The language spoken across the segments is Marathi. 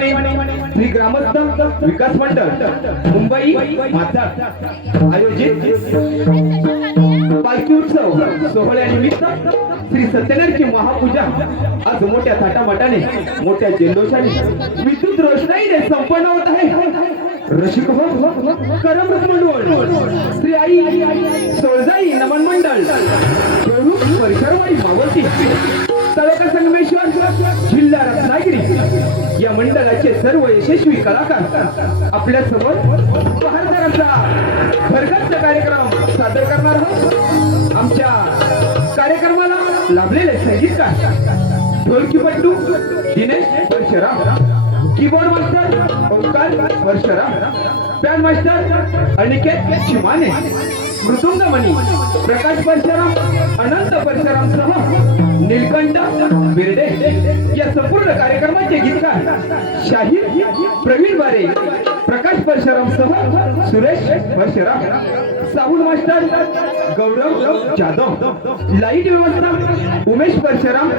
त्याचप्रमाणे श्री ग्रामस्थ विकास मंडळ मुंबई माता आयोजित पालखी उत्सव सोहळ्यानिमित्त श्री सत्यनारायणची महापूजा आज मोठ्या थाटामाटाने मोठ्या जल्लोषाने विद्युत रोषणाईने संपन्न होत आहे। रसिक हो करमणूक मंडळ श्री आई सोळजाई नमन मंडळ परिसरवाडी मावळती तालुका संगमेश्वर जिल्हा रत्नागिरी या मंडळाचे सर्व यशस्वी कलाकार आपल्या समोर बहादरांचा भरगच्च कार्यक्रम सादर करणार आहोत। आमच्या कार्यक्रमाला लाभलेले संगीतकार ढोलकीपट्टू Dinesh Parshuram, keyboard master Omkar Parshuram, band master Aniket Chimane, मृदुंगमणी प्रकाश परशुराम, अनंत परशुराम सह नीलकंठ बिर्डे या संपूर्ण कार्यक्रमाचे गीतकार शाहीर प्रवीण बारे, प्रकाश परशुराम सह सुरेश परशुराम, साऊंड मास्टर गौरव जाधव, लाईट व्यवस्था उमेश परशुराम,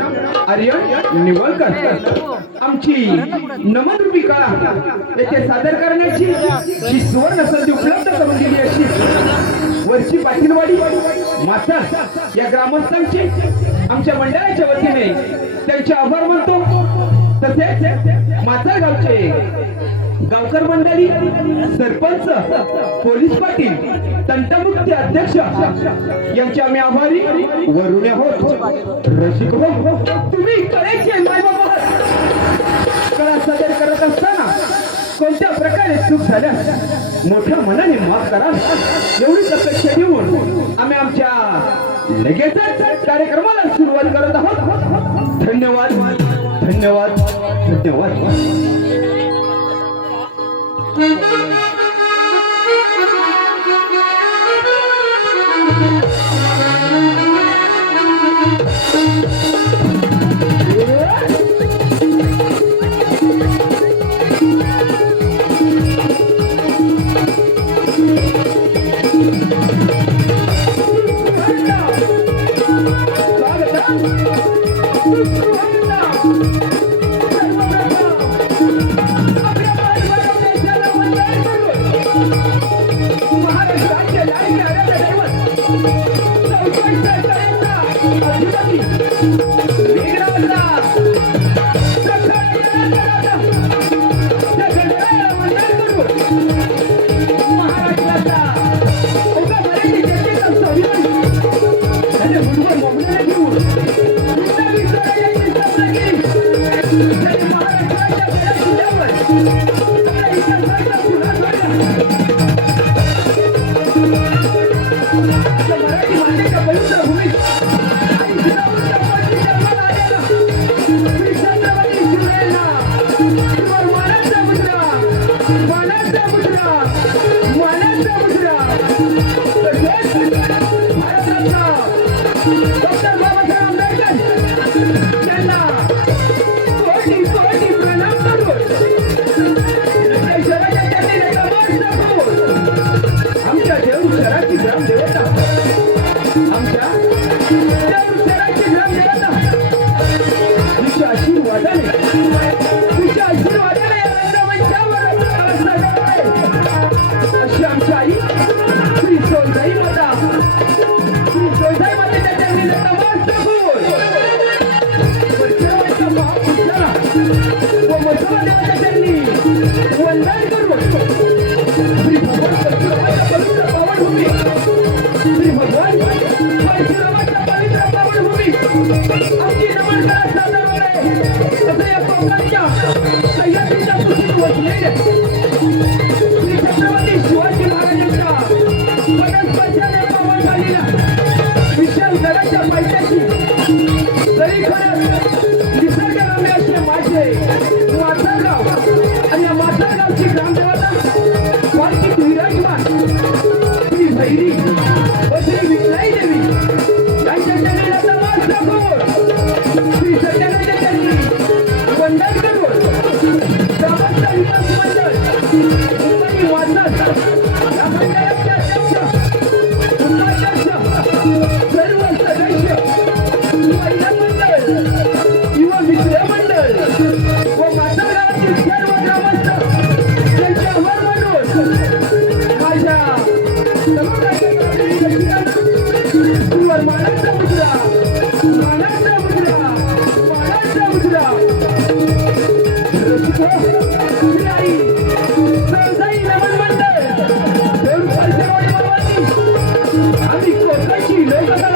आर्यन निवळकर। आमची नमनरूपी कला येथे सादर करण्याची ही सुवर्ण संधी उपलब्ध करून दिली अशी वरची पाटीलवाडी माता या ग्रामस्थांची आमच्या मंडळाच्या वतीने त्यांचे आभार मानतो। तसेच माता गावचे गावकर मंडळी, सरपंच, पोलीस पाटील, तंटमुक्ती अध्यक्ष यांचे आम्ही आभारी व ऋणी आहोत। रसिक हो तुम्ही कळायचे मायबाबा कळा सादर करत असताना कोणत्या प्रकारे चूक झाल्या मोठ्या मनाने माफ करा एवढीच अपेक्षा देऊन आम्ही आमच्या लगेचच कार्यक्रमाला सुरुवात करत आहोत। धन्यवाद धन्यवाद धन्यवाद। युवा मित्र मंडळ व माता गावातील सर्व आणि कोकणची लोककला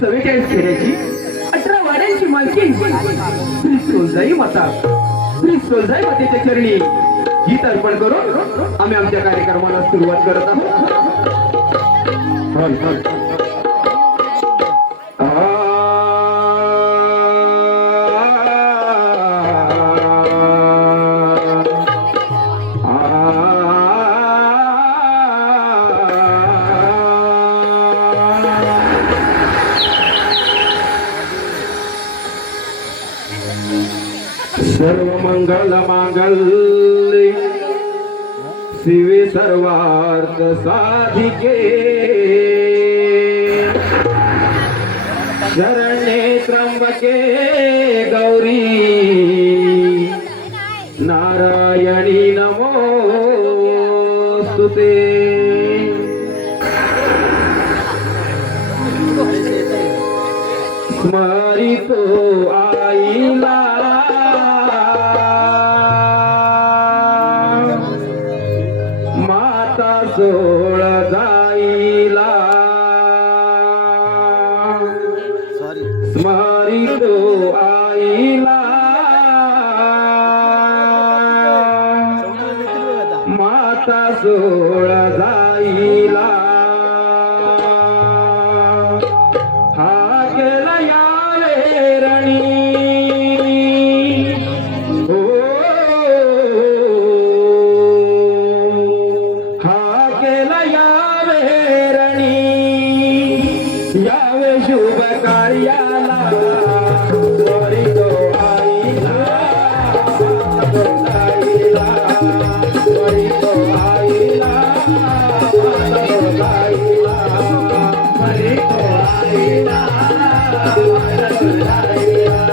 चव्वेचाळीस फेऱ्याची 18 वाड्यांची मालकी श्री सोलजाई माता श्री सोलजाई मातेच्या चरणी गीत अर्पण करून आम्ही आमच्या कार्यक्रमाला सुरुवात करत आहोत. सर्व मंगल मांगल्ये शिवे सर्वार्थ साधिके शरण्ये त्र्यंबके गौरी नारायणी नमोस्तुते. स्मरितो आईला माता सोळजाईला स्मरितो आईला माता सोळजाईला यावे शुभ कार्याला स्मरितो आईला स्मरितो आईला स्मरितो आईला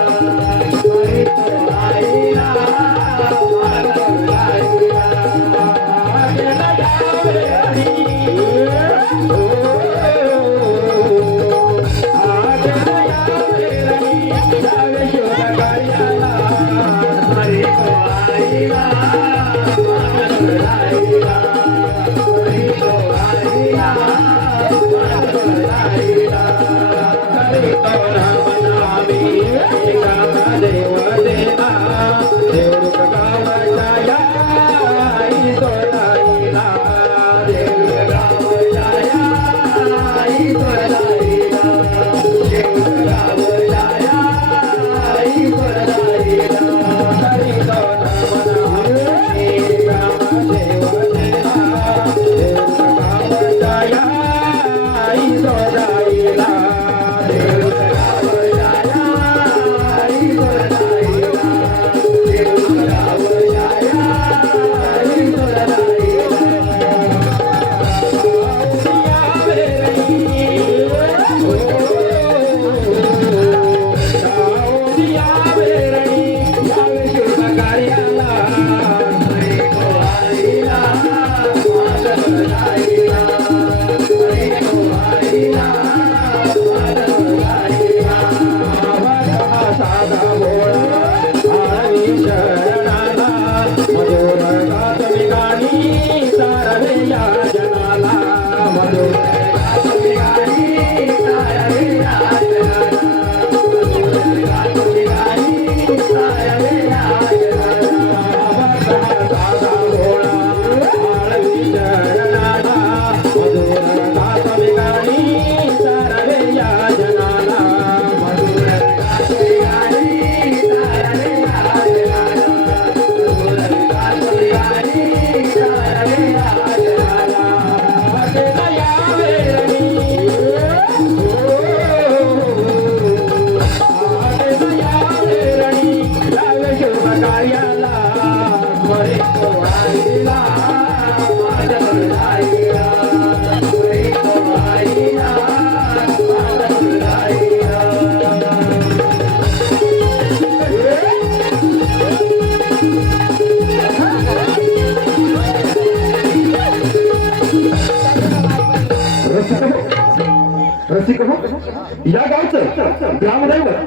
ग्रामदैवत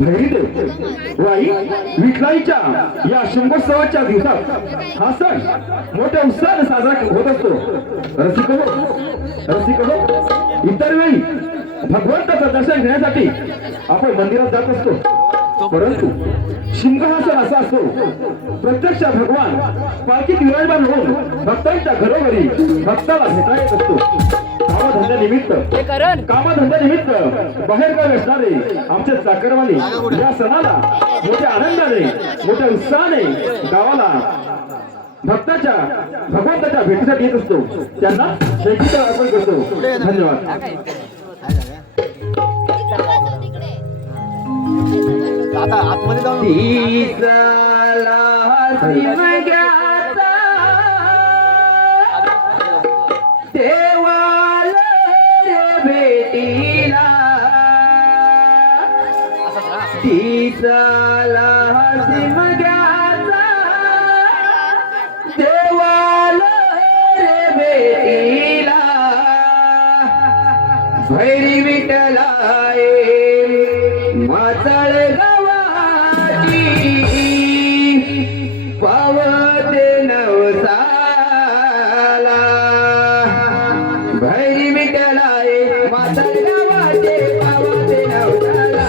भैरीदेव व आई विठलाईच्या या शिमगोत्सवाच्या दिवसात हा सण मोठ्या उत्साहाने साजरा होत असतो. रसिको इतर वेळी भगवंताचं दर्शन घेण्यासाठी आपण मंदिरात जात असतो, परंतु शिमग हा सण असा असतो प्रत्यक्ष भगवान पालखीत विराजमान होऊन भक्तांच्या घरोघरी भक्ताला भेटायला येत असतो. कामधंद्यानिमित्त बाहेरगावी असणारे आमचे चाकरवाले या सणाला मोठ्या आनंदाने मोठ्या उत्साहाने गावाला भगवंताच्या भेटीसाठी येत असतो. त्यांना देखील अर्पण करतो. धन्यवाद. आता आतमध्ये जाऊन भेटीला तीसाला सिमग्याचा देवाला रे भेटीला भैरी विठलाय माचळ गावाची पावते नवसाला भैरी विठलाय माचळ गावाचे पावते नवसाला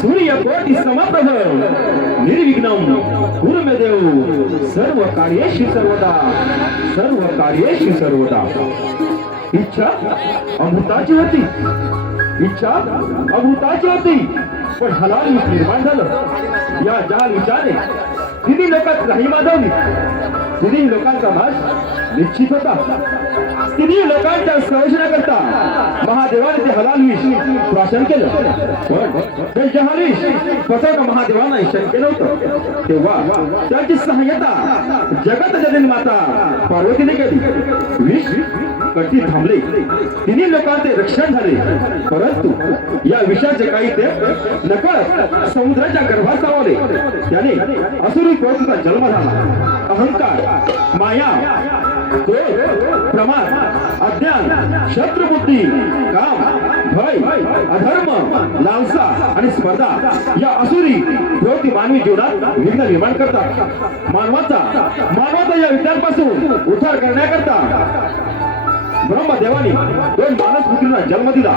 सूर्यकोटि समप्रभ निर्विघ्नं कुरु मे देव सर्व कार्येषु सर्वदा. इच्छा अमृताची होती पण हलाल निर्माण झालं. या जहाल विचारे तिन्ही लोकात राही माधवली तिन्ही लोकांचा नाश निश्चित होता. तिन्ही लोकांच्या संरक्षणाकरता महादेवाने ते हलाल विष प्राशन केलं. पण ते जहालिश पथक महादेवांना शक्य नव्हतं. तेव्हा त्याची सहाय्यता जगत जननी माता पार्वतीने केली. विष कटी थांबले. तिन्ही लोकांचे रक्षण झाले. परंतु या विषाचे काही ते नकळत समुद्राच्या गर्भात सावले. त्याने असुरी प्रवृत्तीचा जन्म झाला. अहंकार, माया, क्रोध, प्रमाद, अज्ञान, शत्रुबुद्धी, काम, भय, अधर्म, लालसा आणि स्पर्धा या असुरी प्रवृत्ती मानवी जीवनात विघ्न निर्माण करतात. मानवाचा या विघ्नांपासून उद्धार करण्याकरता ब्रह्मदेवानी दोन मानस पुत्रींना जन्म दिला.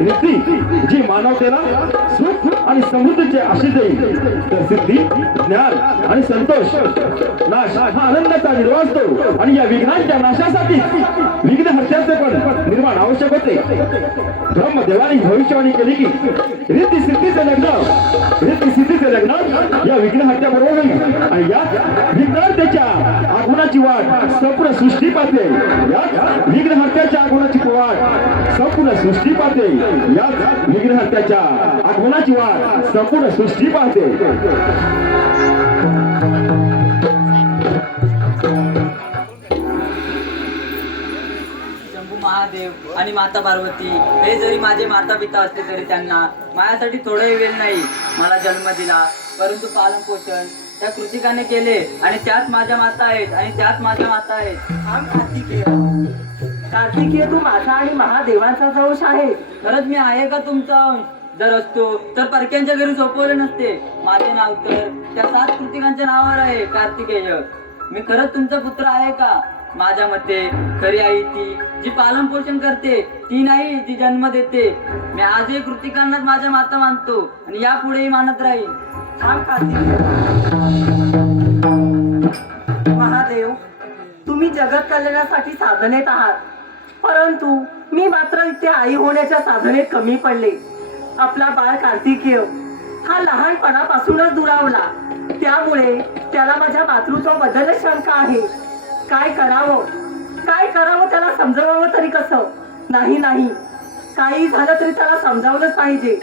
रिद्धी जी मानवतेला सुख आणि समृद्धीचे आशीष देईल, तर सिद्धी, ज्ञान आणि संतोष, नाश हा आनंदाचा निर्वाह असतो. आणि या विघ्नांच्या नाशासाठी विघ्न हत्याचे पण निर्माण आवश्यक होते. ब्रह्मदेवानी भविष्यवाणी केली की रिद्धी सिद्धीचे लग्न या विघ्न हत्या बरोबर होईल. आणि यात विघ्नार्थ्याच्या आगमनाची वाट संपूर्ण सृष्टी पाहते. यात विघ्न हत्याच्या आगमनाची वाट संपूर्ण सृष्टी पाहते. याच विघ्न हत्याच्या आगमनाची वाट संपूर्ण सृष्टी पाहते. शंभू महादेव आणि माता पार्वती हे जरी माझे माता पिता असले तरी त्यांना माझ्यासाठी थोडाही वेळ नाही मला जन्म दिला. परंतु पालन पोषण त्या कृतिकाने केले आणि त्याच माझ्या माता आहेत आणि त्याच माझ्या माता आहेत. कार्तिकेय तू माझा आणि महादेवांचा अंश आहे. खरंच मी आहे का तुमचा अंश? जर असतो तर परक्यांच्या घरी झोपवले नसते. माझे नाव तर त्या 7 कृतिकांच्या नावावर आहे, कार्तिकेय. मी खरंच तुमचा पुत्र आहे का? माझ्या मते खरी आई ती जी पालन पोषण करते, ती नाही जी जन्म देते. मी आजही कृतिकांनाच माझ्या माता मानतो आणि यापुढेही मानत राहील. थांब कार्तिकेय. महादेव, तुम्ही जगत कल्याणासाठी साधनेत आहात, परंतु मी मात्र इथे आई होण्याच्या साधनेत कमी पडले. आपला बाळ कार्तिकेय हा लहानपणापासूनच दुरावला. त्यामुळे त्याला माझ्या मातृत्वाबद्दल शंका आहे. काय करावं त्याला समजवावं तरी कसं? नाही काही झालं तरी त्याला समजावलंच पाहिजे.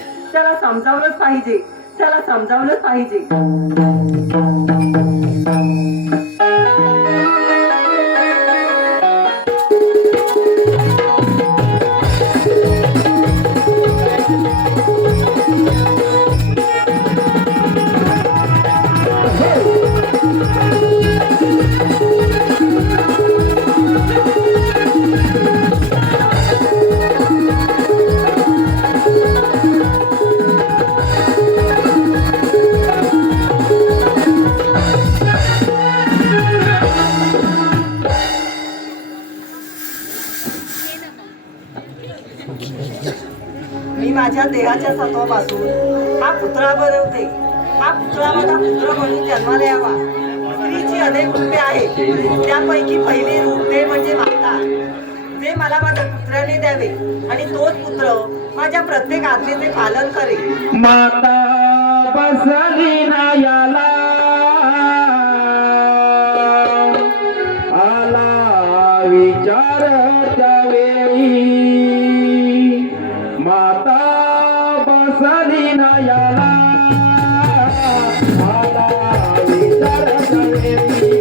मी माझ्या देहाच्या सत्वापासून हा पुतळा बनवते. हा पुतळा माझा पुत्र म्हणून जन्माला यावा. स्त्रीची अनेक रूपे आहेत, त्यापैकी पहिली रूप ते म्हणजे माता, जे मला माझ्या पुत्राने द्यावे आणि तोच पुत्र माझ्या प्रत्येक आज्ञेचे पालन करेल. माता बसली नायाला आला विचार त्यावेळी. माता बसली नायाला आला विचार त्यावेळी.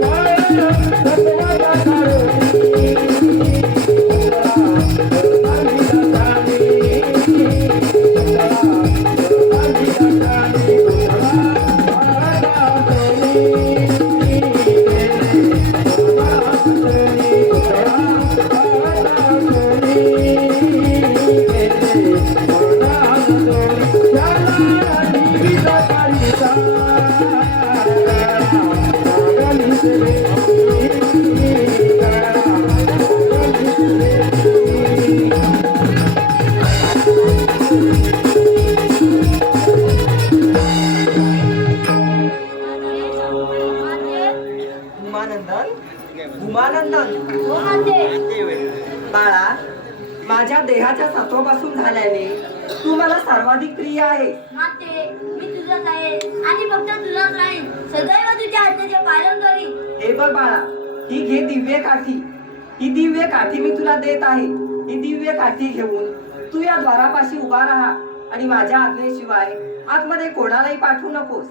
बाळा, माझ्या देहाच्या सत्वापासून झाल्याने तू मला सर्वाधिक प्रिय आहे. माते, मी तुझाच आहे आणि फक्त तुझाच राहीन. सदैव तुझ्या आज्ञेचे पालन करीन. हे बघ बाळा, ही घे दिव्य काठी. ही दिव्य काठी मी तुला देत आहे. ही दिव्य काठी घेऊन तू या द्वारापाशी उभा राहा आणि माझ्या आज्ञेशिवाय आतमध्ये कोणालाही पाठवू नकोस.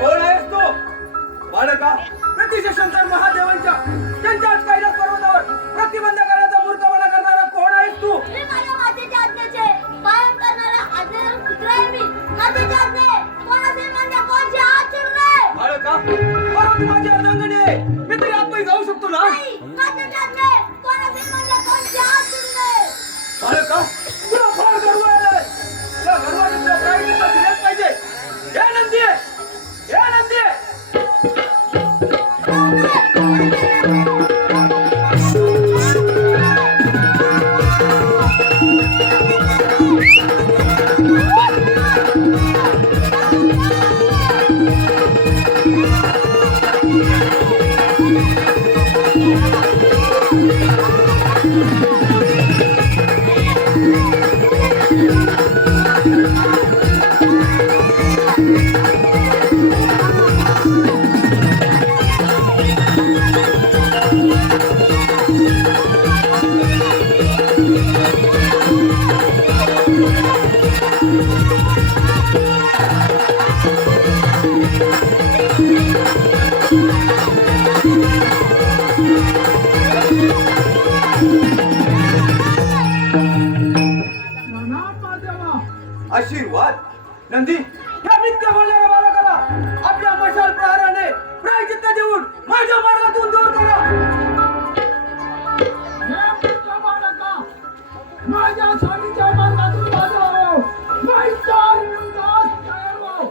कोण आहेस तू बालका? प्रत्यक्ष शंकर महादेवांच्या त्यांच्याच कैलास पर्वतावर प्रतिबंध करण्याचा मूर्खपणा करणारा कोण आहेस तू? बालका, परंतु माझी अर्धांगिनी आहे. मी तरी आतमध्ये जाऊ शकतो ना? बालका, तुला फार गर्व आलाय. त्या गर्वाने तुला प्रायश्चित्त दिलेच पाहिजे. हे नंदी आहे, हे नंदी आहे. आशीर्वाद नंदी, या मिथ्या बोलणाऱ्या बालकाला आपल्या मशाल प्रहाराने प्रायश्चित्त देऊन माझ्या मार्गातून दूर करा. माझ्या स्वामीच्या मार्गातून वाजव. नाहीतर विनाश करो.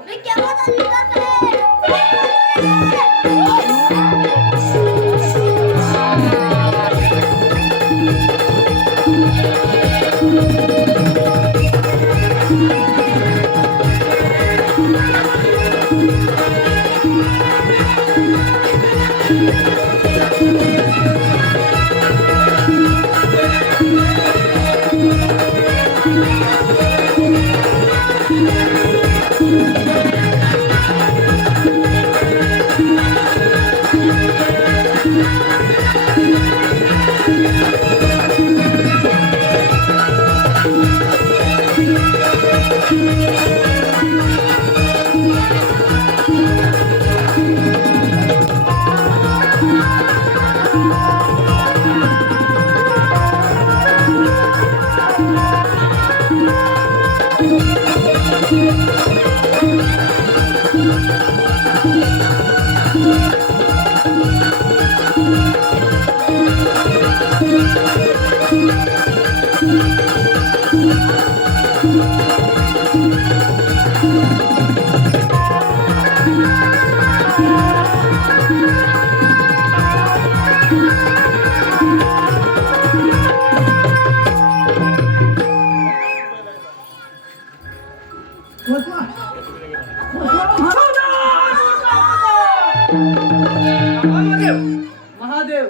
महादेव,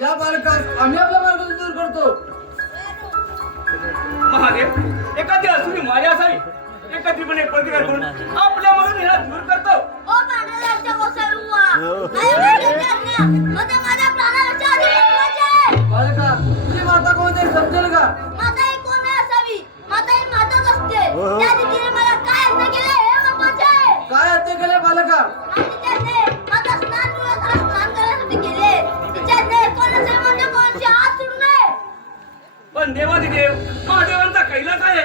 या बालकास आम्ही आपल्या मार्गातून दूर करतो. महादेव, एखादी असुरी माया असावी. एकत्रितपणे प्रतिकार करून आपल्या मधून हिला दूर करतो. बालका, तुझी माता कोण ते समजेल का? काय हत्या केले बालका? पण देवादिदेव महादेवांचा कैलास आहे.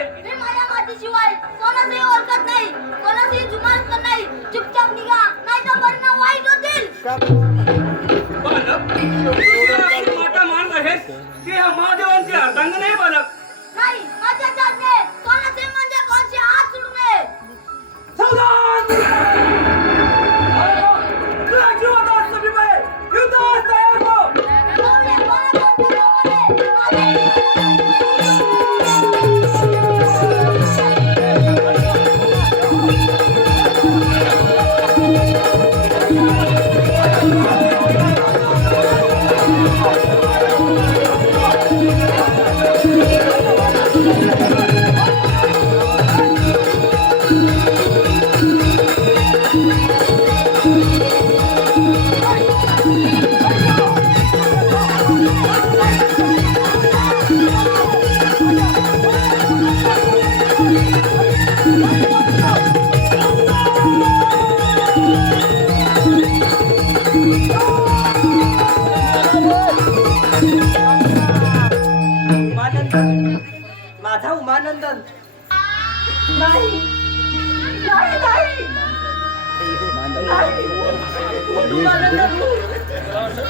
शिवाय कोणाचंही ओळखत नाही, कोणाचंही जुमानत नाही. चुपचाप निघा, नाहीतर परिणाम वाईट होतील. बालक, तू माता मानत आहेस की ह्या महादेवांची अर्धांगिनी आहे बालक? नाही, माझ्या जाणे कोणाचे म्हणजे कोणचे हात सोडू नये. सावधान! तुला जीवाचा समीप आहे. युद्धास तयार हो. कोवळे, कोणाचे माझे नंदन. नाही नाही नाही नाही. उठुमानंदन,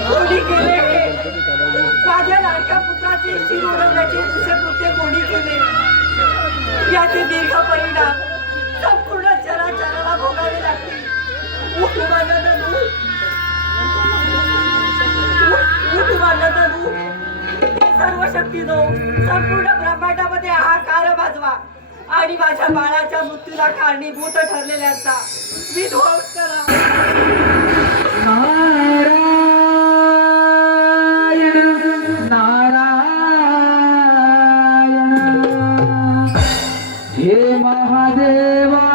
कोणी केले हे? माझ्या लाडक्या पुत्राचे शिर उडवण्याचे दुसरे कृत्य कोणी केले? याचे दीर्घ परिणाम संपूर्ण चराचराला भोगावे लागतील. उठुमानंदन, उठुमानंदन, हे सर्व शक्तीनो संपूर्ण ब्रह्मांडामध्ये हाहाकार वाजवा आणि माझ्या बाळाच्या मृत्यूला कारणीभूत ठरलेल्यांचा विध्वंस करा. नारायण नारायण हे महादेवा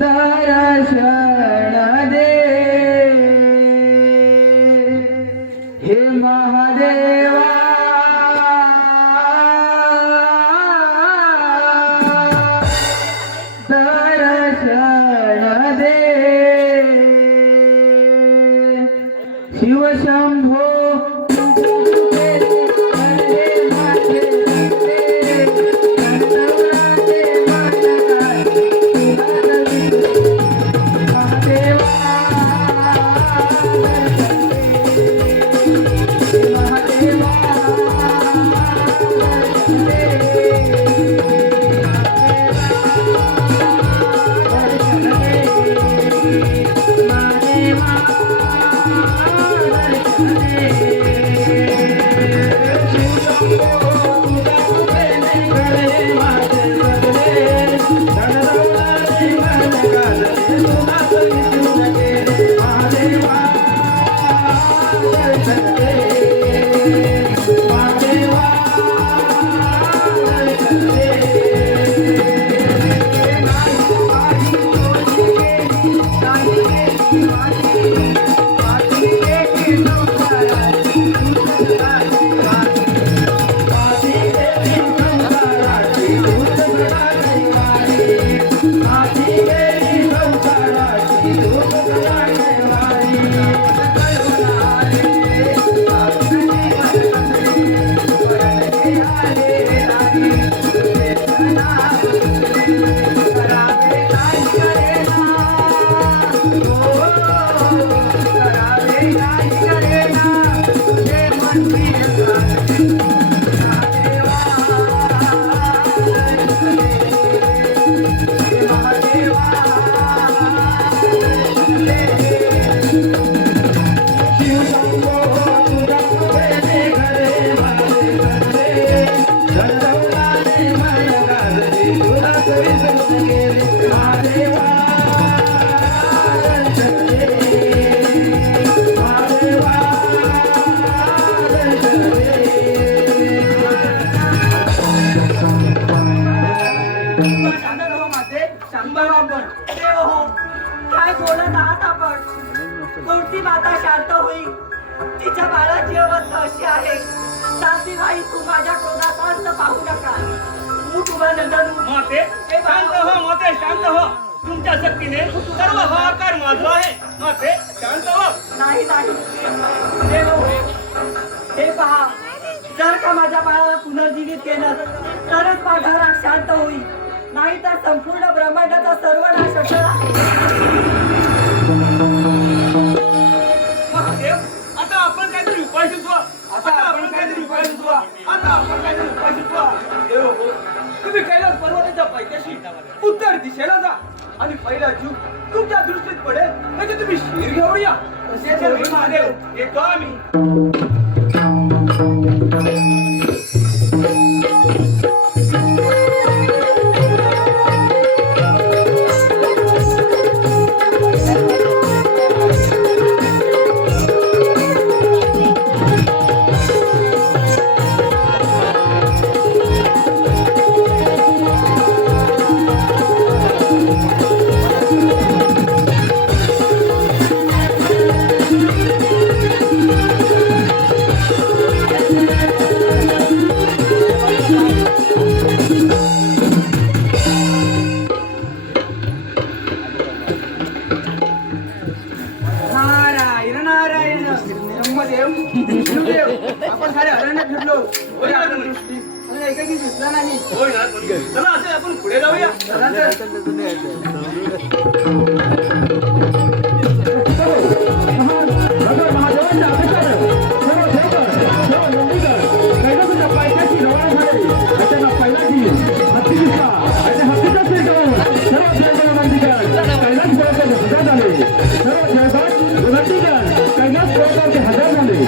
दर्शन दे हे महादेवा दर्शन दे शिवशंभो काय बोलत आहात आपण? कोणती माता शांत होईल? तिच्या बाळाची अवस्था अशी आहे. सासरीबाई, तू माझ्या क्रोधात पाहू नका. उठुमानंदन, माते शांत हो, माते शांत हो. तुमच्या शक्तीने सर्व हाहाकार माजला आहे. माते शांत हो. नाही नाही देव, हे पहा, जर का माझ्या बाळाला पुनर्जीवित केलं तरच माझा राग शांत होईल, नाही तर संपूर्ण ब्रह्मांडाचा सर्वनाश होणार. महादेव, आता आपण काहीतरी उपाय सुचवा. आता आपण काहीतरी उपाय सुचवा. आता आपण काहीतरी उपाय सुचवा. देव हो, तुम्ही कैलास पर्वताच्या पायथ्याशी उत्तर दिशेला जा आणि पहिला जीव तुमच्या दृष्टीत पडेल म्हणजे तुम्ही शीर घेऊन या. तसेच होईल महादेव, येतो आम्ही. फिरलो होय ना दृष्टी पण एकाकी सुचला नाही. होय ना चला असे आपण पुढे जाऊया चला तर. महादेवांच्या अभिषेकानं सर्व देवगण, सर्व नंदीगण कैलासाच्या पायथ्याशी रवाना झाले. अचानक कैलासी हत्ती दिसला आणि हत्तीचा पीठ घेऊन सर्व देवगण नंदीगण कैलास पर्वतावर हजर झाले. सर्व देवगण नंदीगण कैलास पर्वतावरती हजर झाले.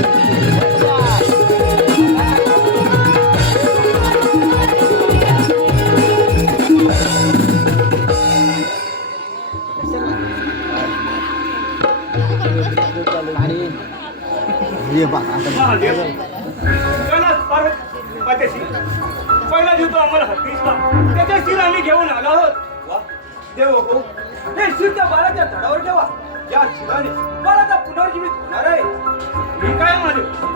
हे बघ आता महादेव कैलास पायथ्याशी पहिला दिवस आम्हाला हत्तीसला त्याच्या शिर आम्ही घेऊन आलो आहोत. वा देव हो हे शिर त्या बाळाच्या झाडावर ठेवा. या शिराने बाळाचा पुनर्जीवित होणार आहे. मी काय महादेव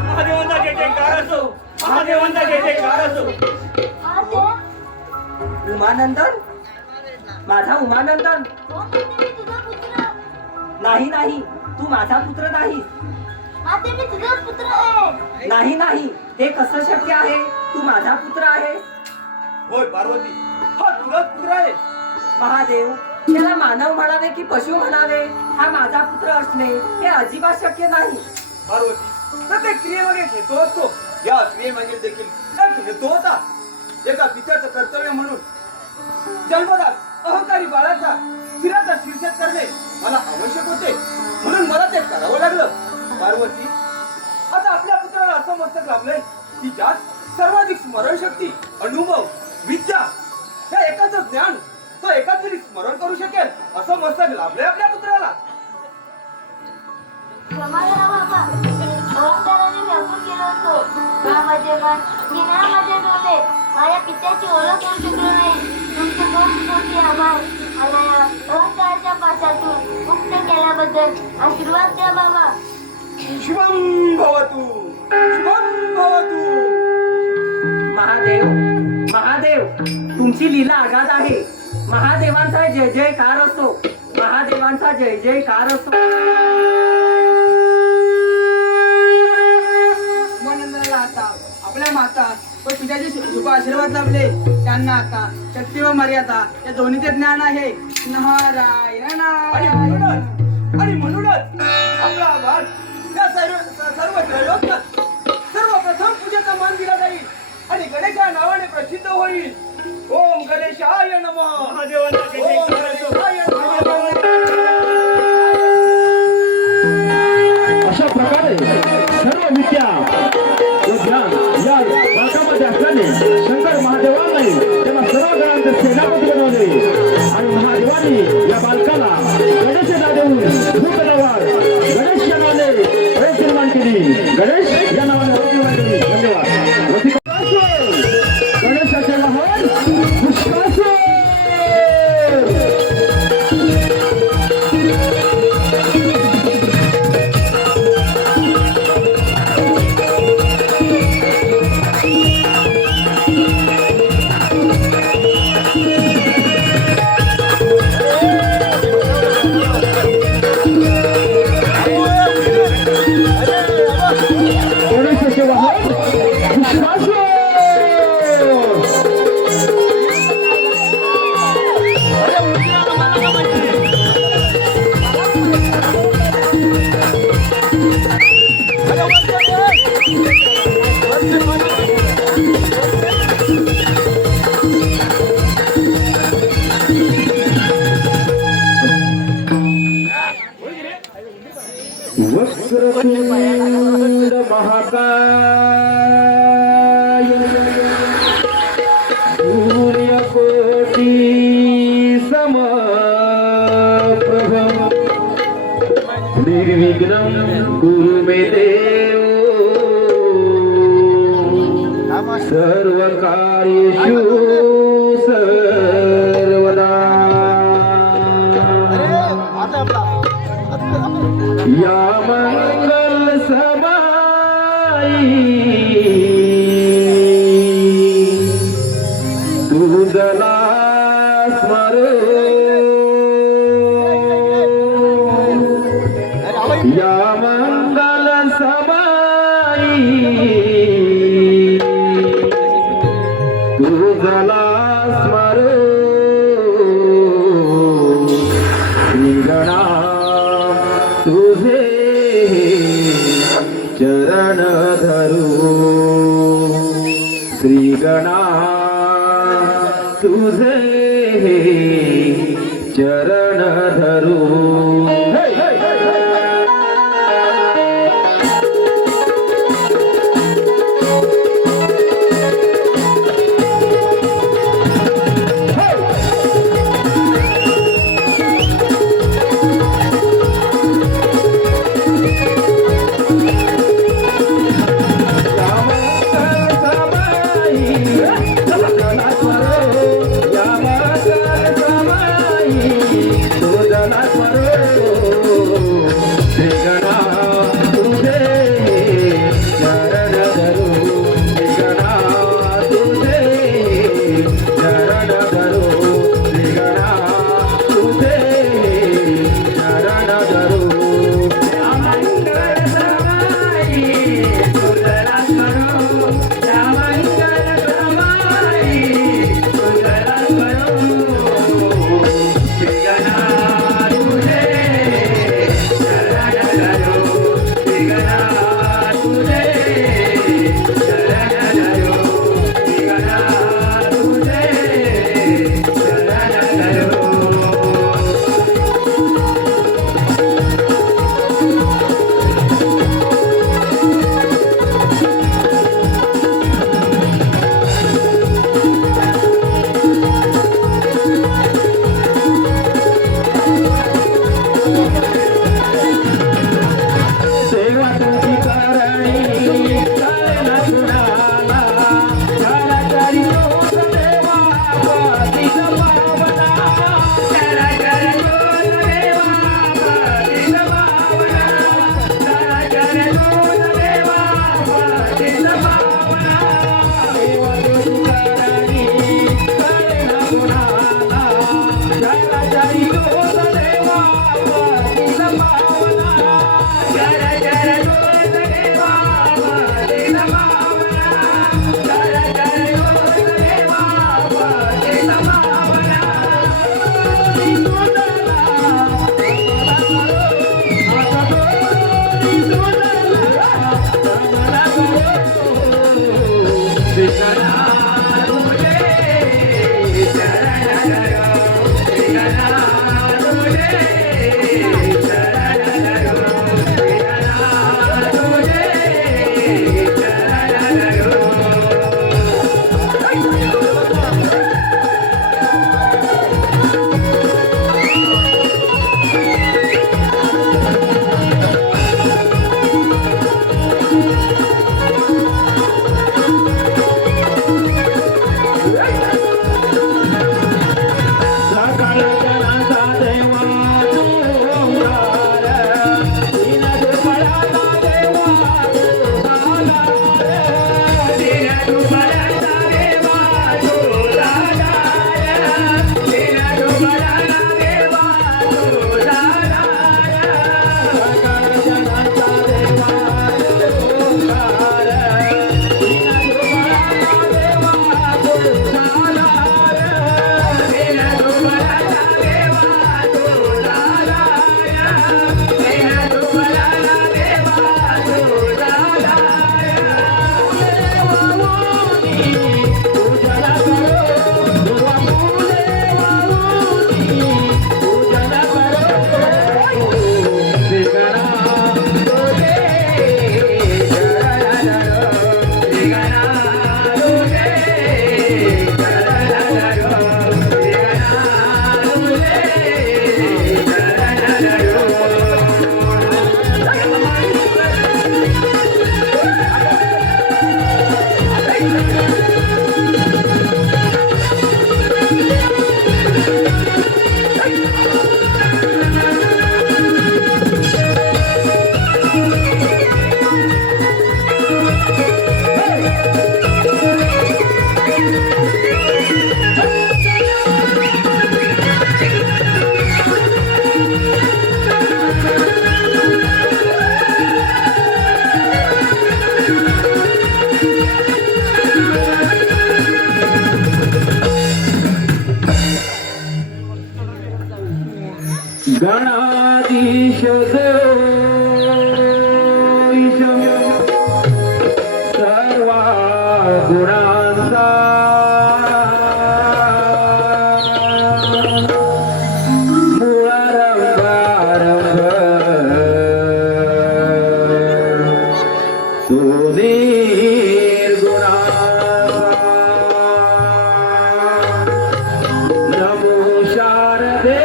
महादेवांचा जय जयकार असो. महादेवांचा जय जयकार असो. उमानंदन, माझा उमानंदन. हो माते मी तुझा पुत्र. नाही नाही, तू माझा पुत्र नाही. माते मी तुझाच पुत्र आहे. नाही नाही, हे कसं शक्य आहे? तू माझा पुत्र आहे. होय पार्वती हा तुझाच पुत्र आहे. महादेव, त्याला मानव म्हणावे की पशु म्हणावे, हा माझा पुत्र असणे हे अजिबात शक्य नाही. पार्वती प्रत्येक क्रियेमागे घेतो असतो. या क्रियेमागे देखील एक हेतू होता. एका पित्याचं कर्तव्य म्हणून जन्मदात अहंकारी बाळाचा शिराचा शीर्षक करणे मला आवश्यक होते. म्हणून मला ते करावं लागलं. पार्वती आता आपल्या पुत्राला असं मस्तक लाभलंय की ज्यात सर्वाधिक स्मरणशक्ती, अनुभव, विद्या या एकाच ज्ञान तो एकाच वेळी स्मरण करू शकेल असं मस्तक लाभलंय आपल्या पुत्राला. क्षमा करा बाबा. अहंकाराने व्यापून गेलो होतो. ना माझे मन की ना माझे डोळे माझ्या पित्याची ओळख करू शकलो नाही. तुमचे कोटी आभार. मला या अहंकाराच्या पाशातून मुक्त केल्याबद्दल आशीर्वाद द्या बाबा. शुभम भवतु. शुभम भवतु. महादेव, महादेव, तुमची लीला आगाध आहे. महादेवांचा जय जयकार असो. महादेवांचा जय जयकार असो. उमानंदनाला आता आपल्या माता व पित्याचे शुभ आशीर्वाद लाभले. त्यांना आता शक्ती व मर्यादा या दोन्हीचे ज्ञान आहे. नारायण आणि म्हणूनच आपला आभार या सर्व त्रैलोक्यात सर्वप्रथम पूजेचा मान दिला जाईल आणि गणेशा नावाने प्रसिद्ध होईल. ओम गणेशाय नमः. ओम गणेशाय नमः. अशा प्रकारे सर्व विद्या व ज्ञान या बालकामध्ये असल्याने शंकर महादेवांनी त्याला सर्व गणांचे सेनापती बनवले आणि महादेवांनी या बालकाला गणेशाला देऊन भूतलावर गणेश या नावाने ओळख निर्माण केली. गणेश या नावाने ओळख निर्माण केली. धन्यवाद. गणेशाचे लहान पुष्पासुर. गणेशाचे वाहन पुष्पासुर. तुझला स्मरो या मंगल सबाई तुझला स्मरो श्रीगणा तुझे चरण धरू श्रीगणा तुझे चरण धरू तुझला स्मरो गणाधीश सर्वा गुणांचा मूळारंभारंभ तो निर्गुणाचा नमो शारदे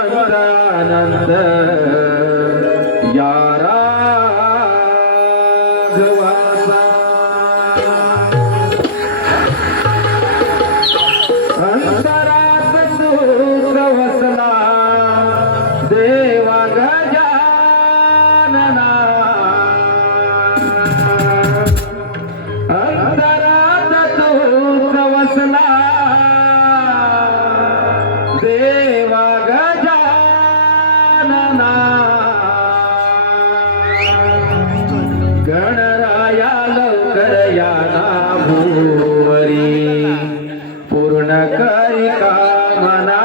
गमुपंतानंद या राघवाचा अंतरात सुख वसला देवा गजानना अंतरात सुख वसला देवा गजानना गणराया लवकर या ना भुवरी पूर्ण करी कामना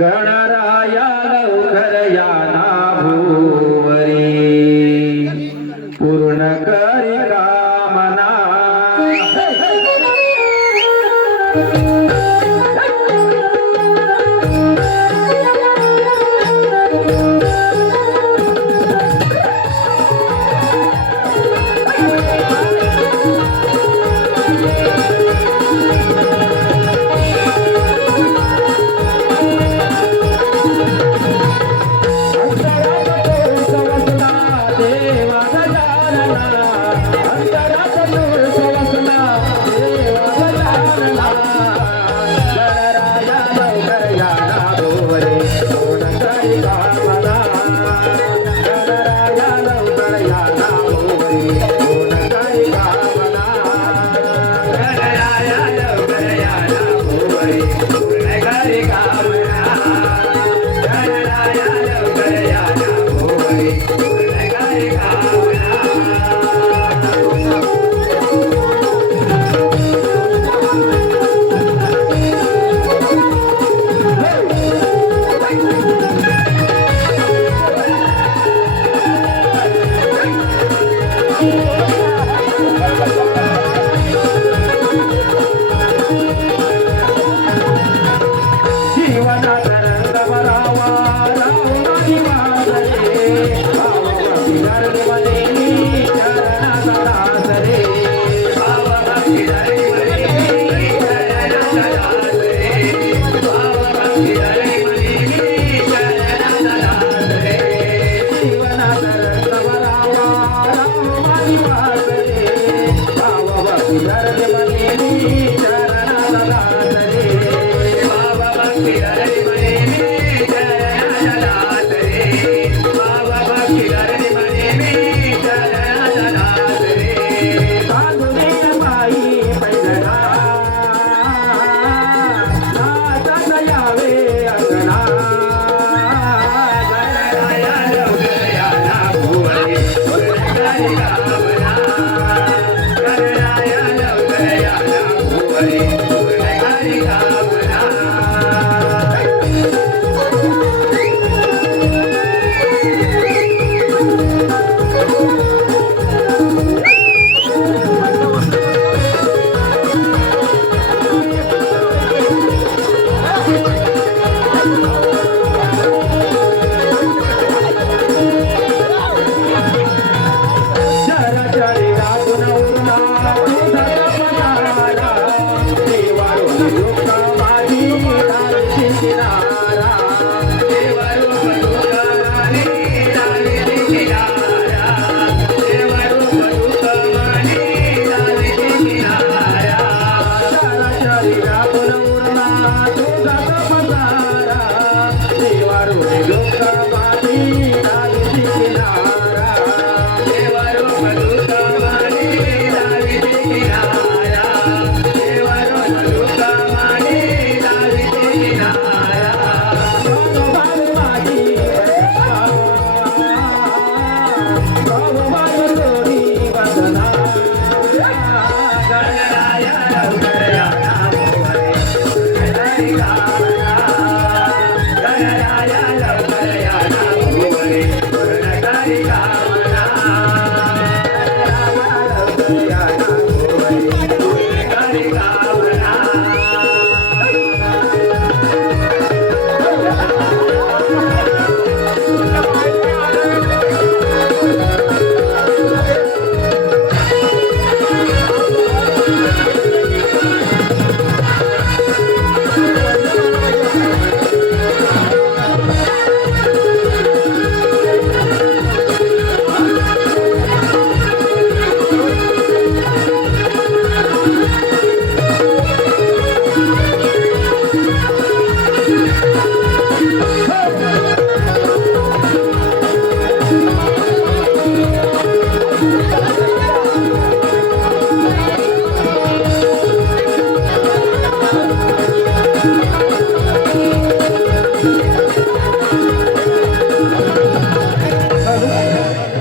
गणराया लवकर या ना भुवरी पूर्ण करी कामना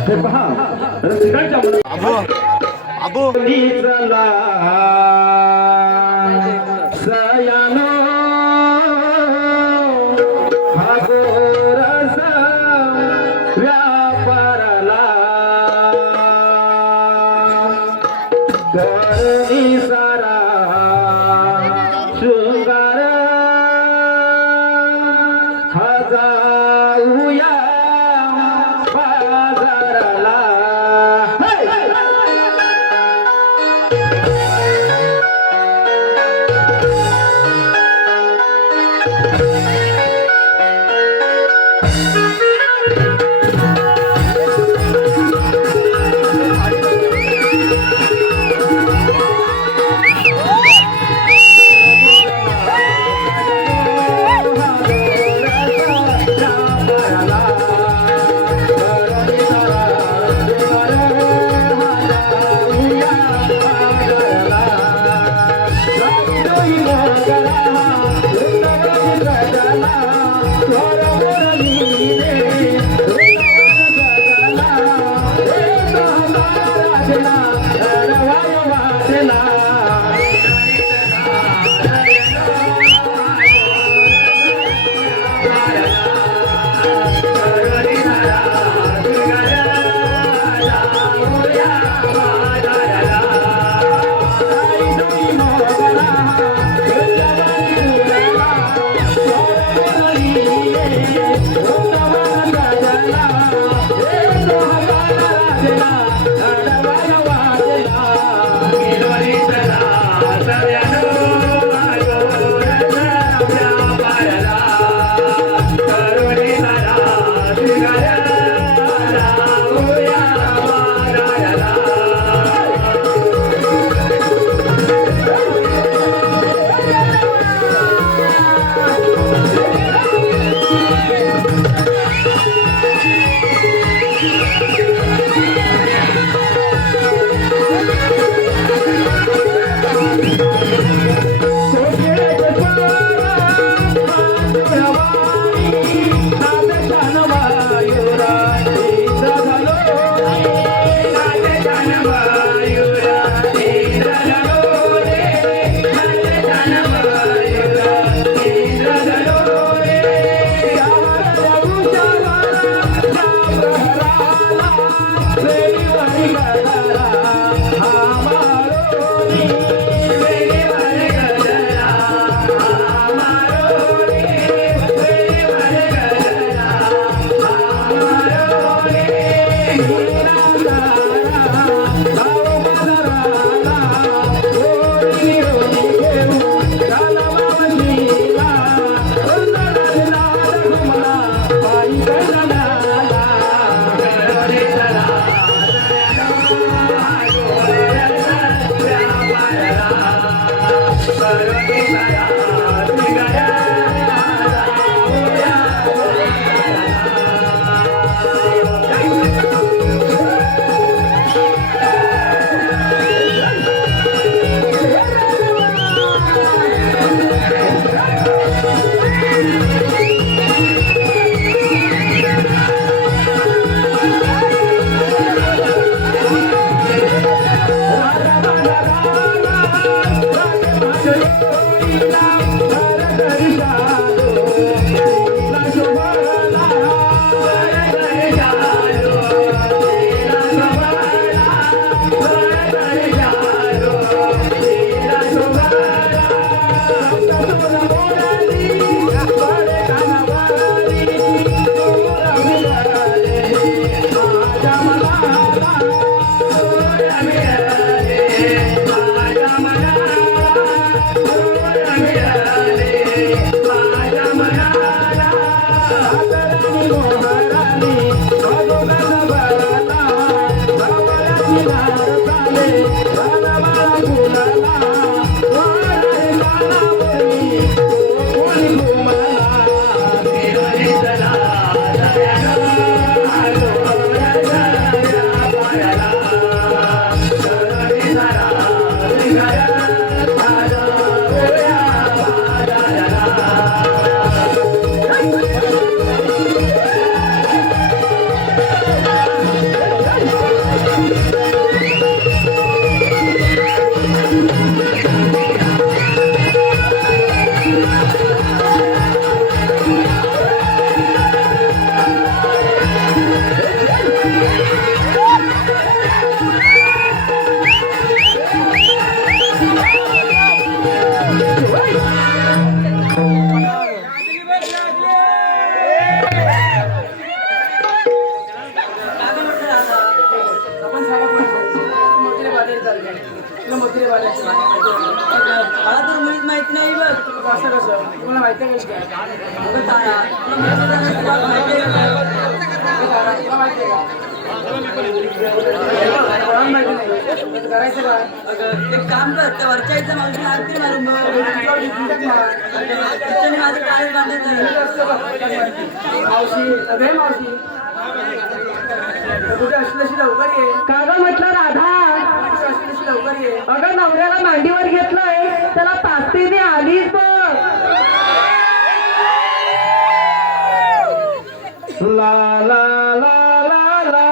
हे पहा रसिकांच्या मनात आबो चला सयानो हा गोरस व्यापाराला करणी सारा शृंगार हा जाऊया बाजाराला तुम्हाला माहिती आहे का? अगं तारा, तुला माहिती आहे का? तुला माहिती आहे का? कोणाला माहिती नाही. कसं करायचं काय? अगं एक काम कर, त्या वरच्या इथल्या मावशीला आरती मारून बघ. तिच्याने माझं काय बांधायचं. मावशी अरे मावशी कुठे असल्याशी लवकर ये. का ग म्हटलं राधा? कुठे असल्याशी लवकर ये. अगं नवऱ्याला मांडीवर घेतलंय त्याला ताकदीने आलीच बघ. ला ला ला ला ला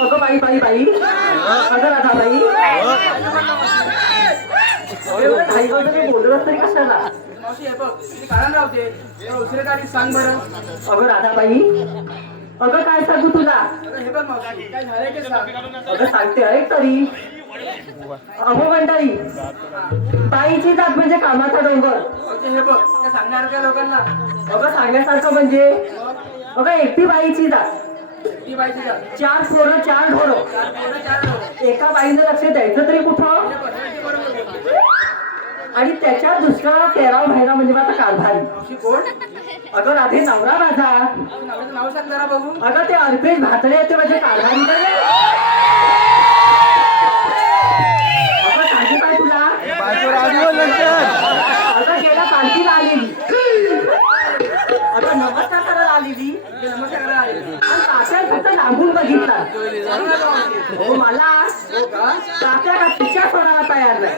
अगं बाई बाई बाई अगं राधा बाई एवढं घाई वगैरे बोलत तरी कशाला? मावशी हे बघ मी कारण राहते उशिरा गाडी सांग बरं. अगं राधाबाई अगं काय सांगू तुला? अगं हे बघ मावशी काय झालंय ते सांग. अगं सांगते ऐक तरी. अहो मंडळी बाईची जात म्हणजे कामाचा डोंगर. मावशी हे बघ त्या सांगणार त्या लोकांना. अगं सांगण्यासारखं म्हणजे अगं एकटी बाईची जात. ती बाईची जा. 4 पोरं 4 ढोरं. एका बाईनं लक्ष द्यायचं तरी कुठं? आणि त्याच्यात दुसरा 13 महिना म्हणजे माझा कारभारी. मावशी कोण? अगं राधे नवरा माझा. नवऱ्याचं नाव सांग जरा बघू. अगं ते अल्पेश भातडे येते म्हणजे कारभारी. अगं सांगू काय तुला? अगं गेल्या पालखीला आलेली. अगं नमस्कार करायला आलेली. नमस्कार करा. आणि तात्या फक्त लांबून बघितला. हो मला तात्या का तिच्या सोडायला तयार नाही.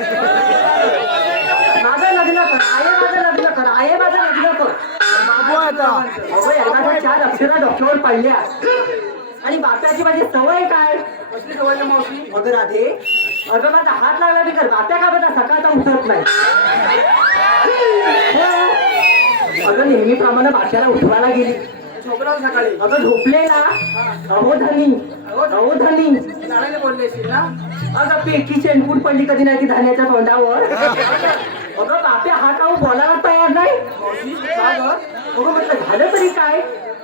माझं लग्न कर आहे, माझं लग्न कर आहे, माझं लग्न कर. अगं एकदा 4 अक्षरा डोक्यावर पडल्या. आणि बाप्याची माझी सवय काय? कसली सवय मावशी? अगं राधे अगं माझा हात लागला नाही कर बाप्या का बघा सकाळचा उठत नाही. हो. अगं नेहमीप्रमाणे बाप्याला उठवायला गेली. झोपला होता सकाळी. अगं झोपलेला. अहो धनी, अहो धनी. नारायण बोलले असतील ना. अगं पेकी चेनपूट पडली कधी नाही ती धान्याच्या तोंडावर. अगं बाप्या हा काऊ बोलायला तयार नाही. मावशी, का गं? अगं म्हटलं झालं तरी काय.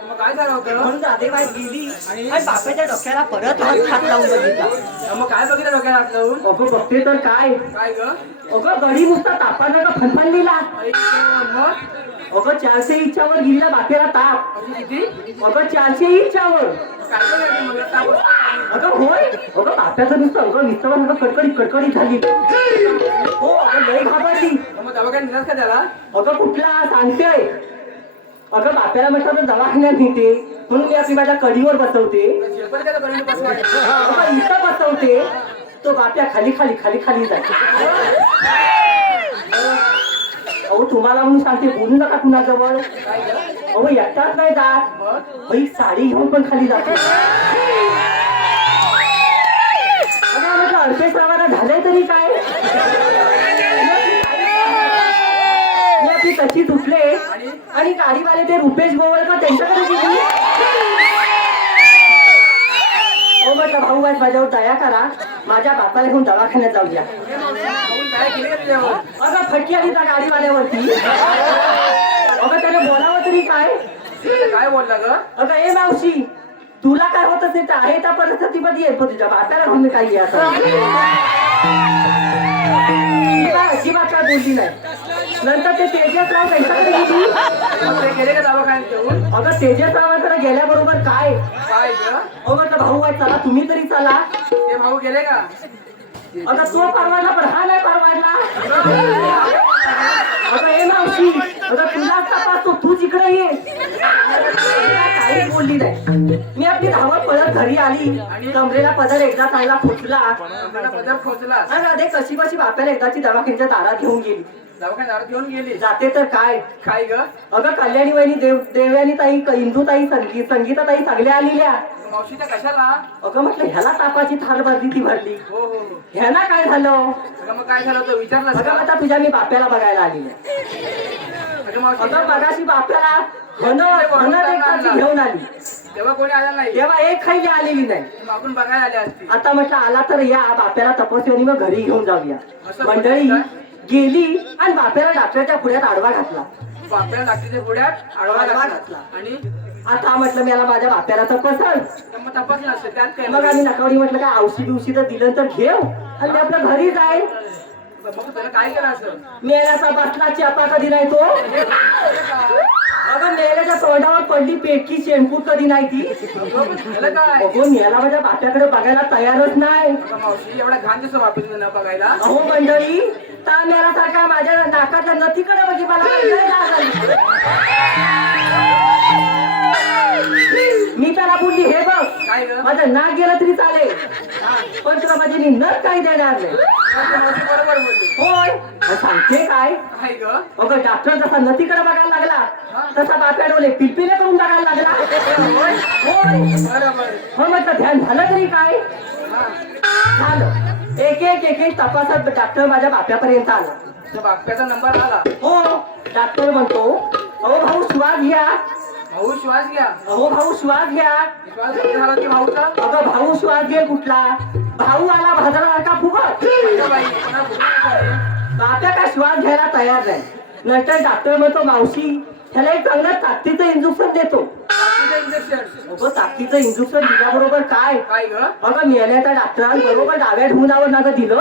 मग काय झालं होतं? म्हणून जादेबाई गेली आणि बाप्याच्या डोक्याला परत हात लावून बघितला. मग काय बघितलं डोक्याला हात लावून? अगं बघते तर काय. काय गं? अगं गडी नुसता तापानं का फनफनलीला. मग अगं 400 इंचावर गेला बाप्याला ताप. मावशी किती? अगं 400 इंचावर. काय करायचं मग? ताप होता. अगं होय. अगं बाप्याचं नुसतं अगं विस्तवर अगं कडकडीत झाली. हो अगं लय घाबरली. मग दवाखान्यात नेलास का त्याला? अगं कुठला सांगतेय. अगं बाप्याला म्हटलं तर दवाखान्यात नेते म्हणून मी आपली माझ्या कडीवर बसवते. झेपलं त्याला करंट बसवायचं. अगं इथं बसवते तो बाप्या खाली जाते. अहो तुम्हाला म्हणून सांगते बोलू नका कुणाजवळ. अहो एकटाच नाही जात. बाई साडी घेऊन पण खाली जाते. अगं म्हटलं अल्पेश रावाला झालंय तरी काय. मी आपली तशीच उठले आणि गाडीवाले ते रुपेश गोवळकर त्यांच्याकडे गेली. हो म्हटलं भाऊ वाईट माझ्यावर दया करा माझ्या बापाला घेऊन दवाखान्यात जाऊया. काय केलं का तुझ्यावर? अगं फटकी आली त्या गाडीवाल्यावरती. अगं त्याने बोलावं तरी काय. काय बोलला ग? अगं ए मावशी तुला काय होत असेल तर आहे त्या परिस्थितीमध्ये येतो तुझ्या बापाला म्हणून काही असं. अजिबात काय बोलली नाही. नंतर ते तेजसराव त्यांच्याकडे गेली. ते गेले का दवाखान्यात घेऊन? अगं तेजसरावांकडे गेल्याबरोबर काय. काय ग? अगं म्हटलं भाऊ वाईट चला तुम्ही तरी चला. ते भाऊ गेले का? अगं तो परवाडला पण हा नाही परवाडला. अगं ए मावशी अगं तुला तपासतो तू तिकडे ये. काही बोलली नाही. मी आपली धावत पळत घरी आली. कमरेला पदर एकदा चांगला फुटला. आपल्याला पदर खोचला. आणि अरे कशी बाप्याला एकदाची दवाखान्याच्या दारात घेऊन गेली. दवाखान्यात घेऊन गेली. जाते तर काय. काय ग? अगं कल्याणी वहिनी देवयानी ताई इंदूताई संगीताताई सगळ्या आलेल्या. मावशीच्या कशाला? अगं म्हटलं ह्याला तापाची थार भरली ती भरली. हो हो. ह्याला काय झालं. अगं मग काय झालं होतं विचारलं अगं आता तुझ्या मी बाप्याला बघायला आलेली. अगं मगाशी बाप्याला घेऊन आली. तेव्हा कोणी आला नाही. तेव्हा एक खायला आलेली नाही. आपण बघायला आले असते. आता म्हटलं आला तर या बाप्याला तपस्यानी मग घरी घेऊन जाऊया. असं मंडळी काय? गेली आणि बाप्याला डॉक्टरच्या पुढ्यात आडवा घातला. आपल्याला डॉक्टरच्या पुढ्यात आडवा घातला. आणि आता म्हटलं मला माझ्या बाप्याला तपासल. मग तपासलं असतं त्यात काय? मग आम्ही नकावडी म्हटलं काय औषधी बिवशी तर दिलं तर घेऊ आणि मी आपल्या घरी जाईल. मग त्याला काय केलं असं? मेल्याचा बसला चपा कधी नाही तो. अगं मेल्याच्या तोंडावर पडली पेटकी शेणपूट कधी नाही ती. झालं काय? अगो मेला माझ्या बाप्याकडे बघायला तयारच नाही. अगं मावशी एवढा घाण दिसतो वापरून न बघायला. अहो मंडळी ता मेला सारखा माझ्या नाकाच्या नथीकडे म्हणजे मला लय राग आली. मी त्याला बोलली हे बघ काय ग? माझं नाक गेलं तरी चालेल पण तुला माझी नथ काही देणार नाही. मावशी बरोबर बोलली. होय मग सांगते काय. काय ग? अगं डॉक्टर जसा नथीकडे बघायला लागला तसा बाप्या डोले पिलपिले करून बघायला लागला. होय बरोबर. हो म्हटलं ध्यान झालं तरी काय. हा. झालं एक तपासात डॉक्टर माझ्या बाप्यापर्यंत आला. त्या बाप्याचा नंबर आला. हो डॉक्टर म्हणतो अहो भाऊ श्वास घ्या. भाऊ श्वास घ्या. अहो भाऊ श्वास घ्या. श्वास कुठे झाला की भाऊचा? अगं भाऊ श्वास घे कुठला. भाऊ आला भाजला फुगत. अगं बाई, कोणा बोलू? बाप्या काय श्वास घ्यायला तयार नाही. नंतर डॉक्टर म्हणतो मावशी ह्याला एक चांगलं ताकदीचं इंजेक्शन देतो. बाकीचं इंजेक्शन. अगं ताकदीचं इंजेक्शन दिल्याबरोबर काय. काय ग? अगं मेल्याच्या डॉक्टरांबरोबर डाव्या ढुंगणावर ना गं दिलं.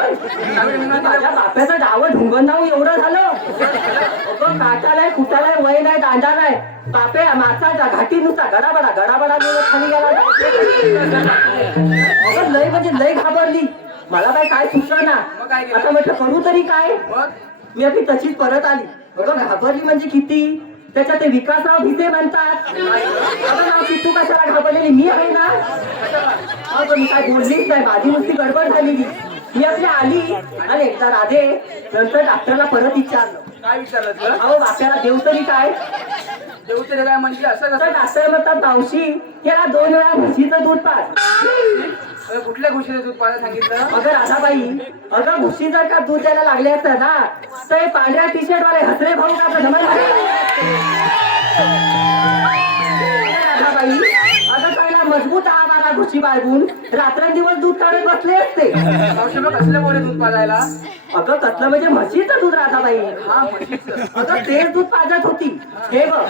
माझ्या बाप्याचं डावं ढुंगण नाव एवढं झालं. अगं काटा नाही कुठा नाही वय नाही दांडा नाही. बाप्या मासा घाटी नुसता गडाबडा खाली गेला. अगं लय म्हणजे लय घाबरली. मला बाय काय सुचलं ना. मग काय केलं? आता म्हटलं करू तरी काय. मग मी आपली तशीच परत आली. अगं घाबरली म्हणजे किती. त्याच्यात ते विकासराव भिसे म्हणतात. अगं नाव तू कशाला घाबरलेली मी आहे ना. अगं मी काय बोललीच नाही माझी नुसती गडबड झालेली. मी आपली आली आणि एकदा राधे नंतर डॉक्टरला परत विचारलं काय विचारलं तुला? अहो बाप्याला देव तरी काय. देऊ तरी काय म्हणजे असं तर कसं? डॉक्टर म्हणतात मावशी याला 2 वेळा म्हशीचं दूध पाज. कुठल्या घोषणेत दूध पाहायला सांगितलं? अगं राधाबाई, अगं भुशी जर का दूध द्यायला लागले असतं ना तर हे पांढऱ्या टी शर्ट वाले हसरे भाऊ का जमा झाले. राधाबाई, अगं त्याला मजबूत आवारा घुशी बाळगून रात्रंदिवस दूध काढत बसले असते. मावशी मग कसल्या मोरे दूध पाजायला? अगं कसलं म्हणजे म्हशीचं दूध राधाबाई. हा म्हशीचं. अगं तेच दूध पाजत होती. हे बघ,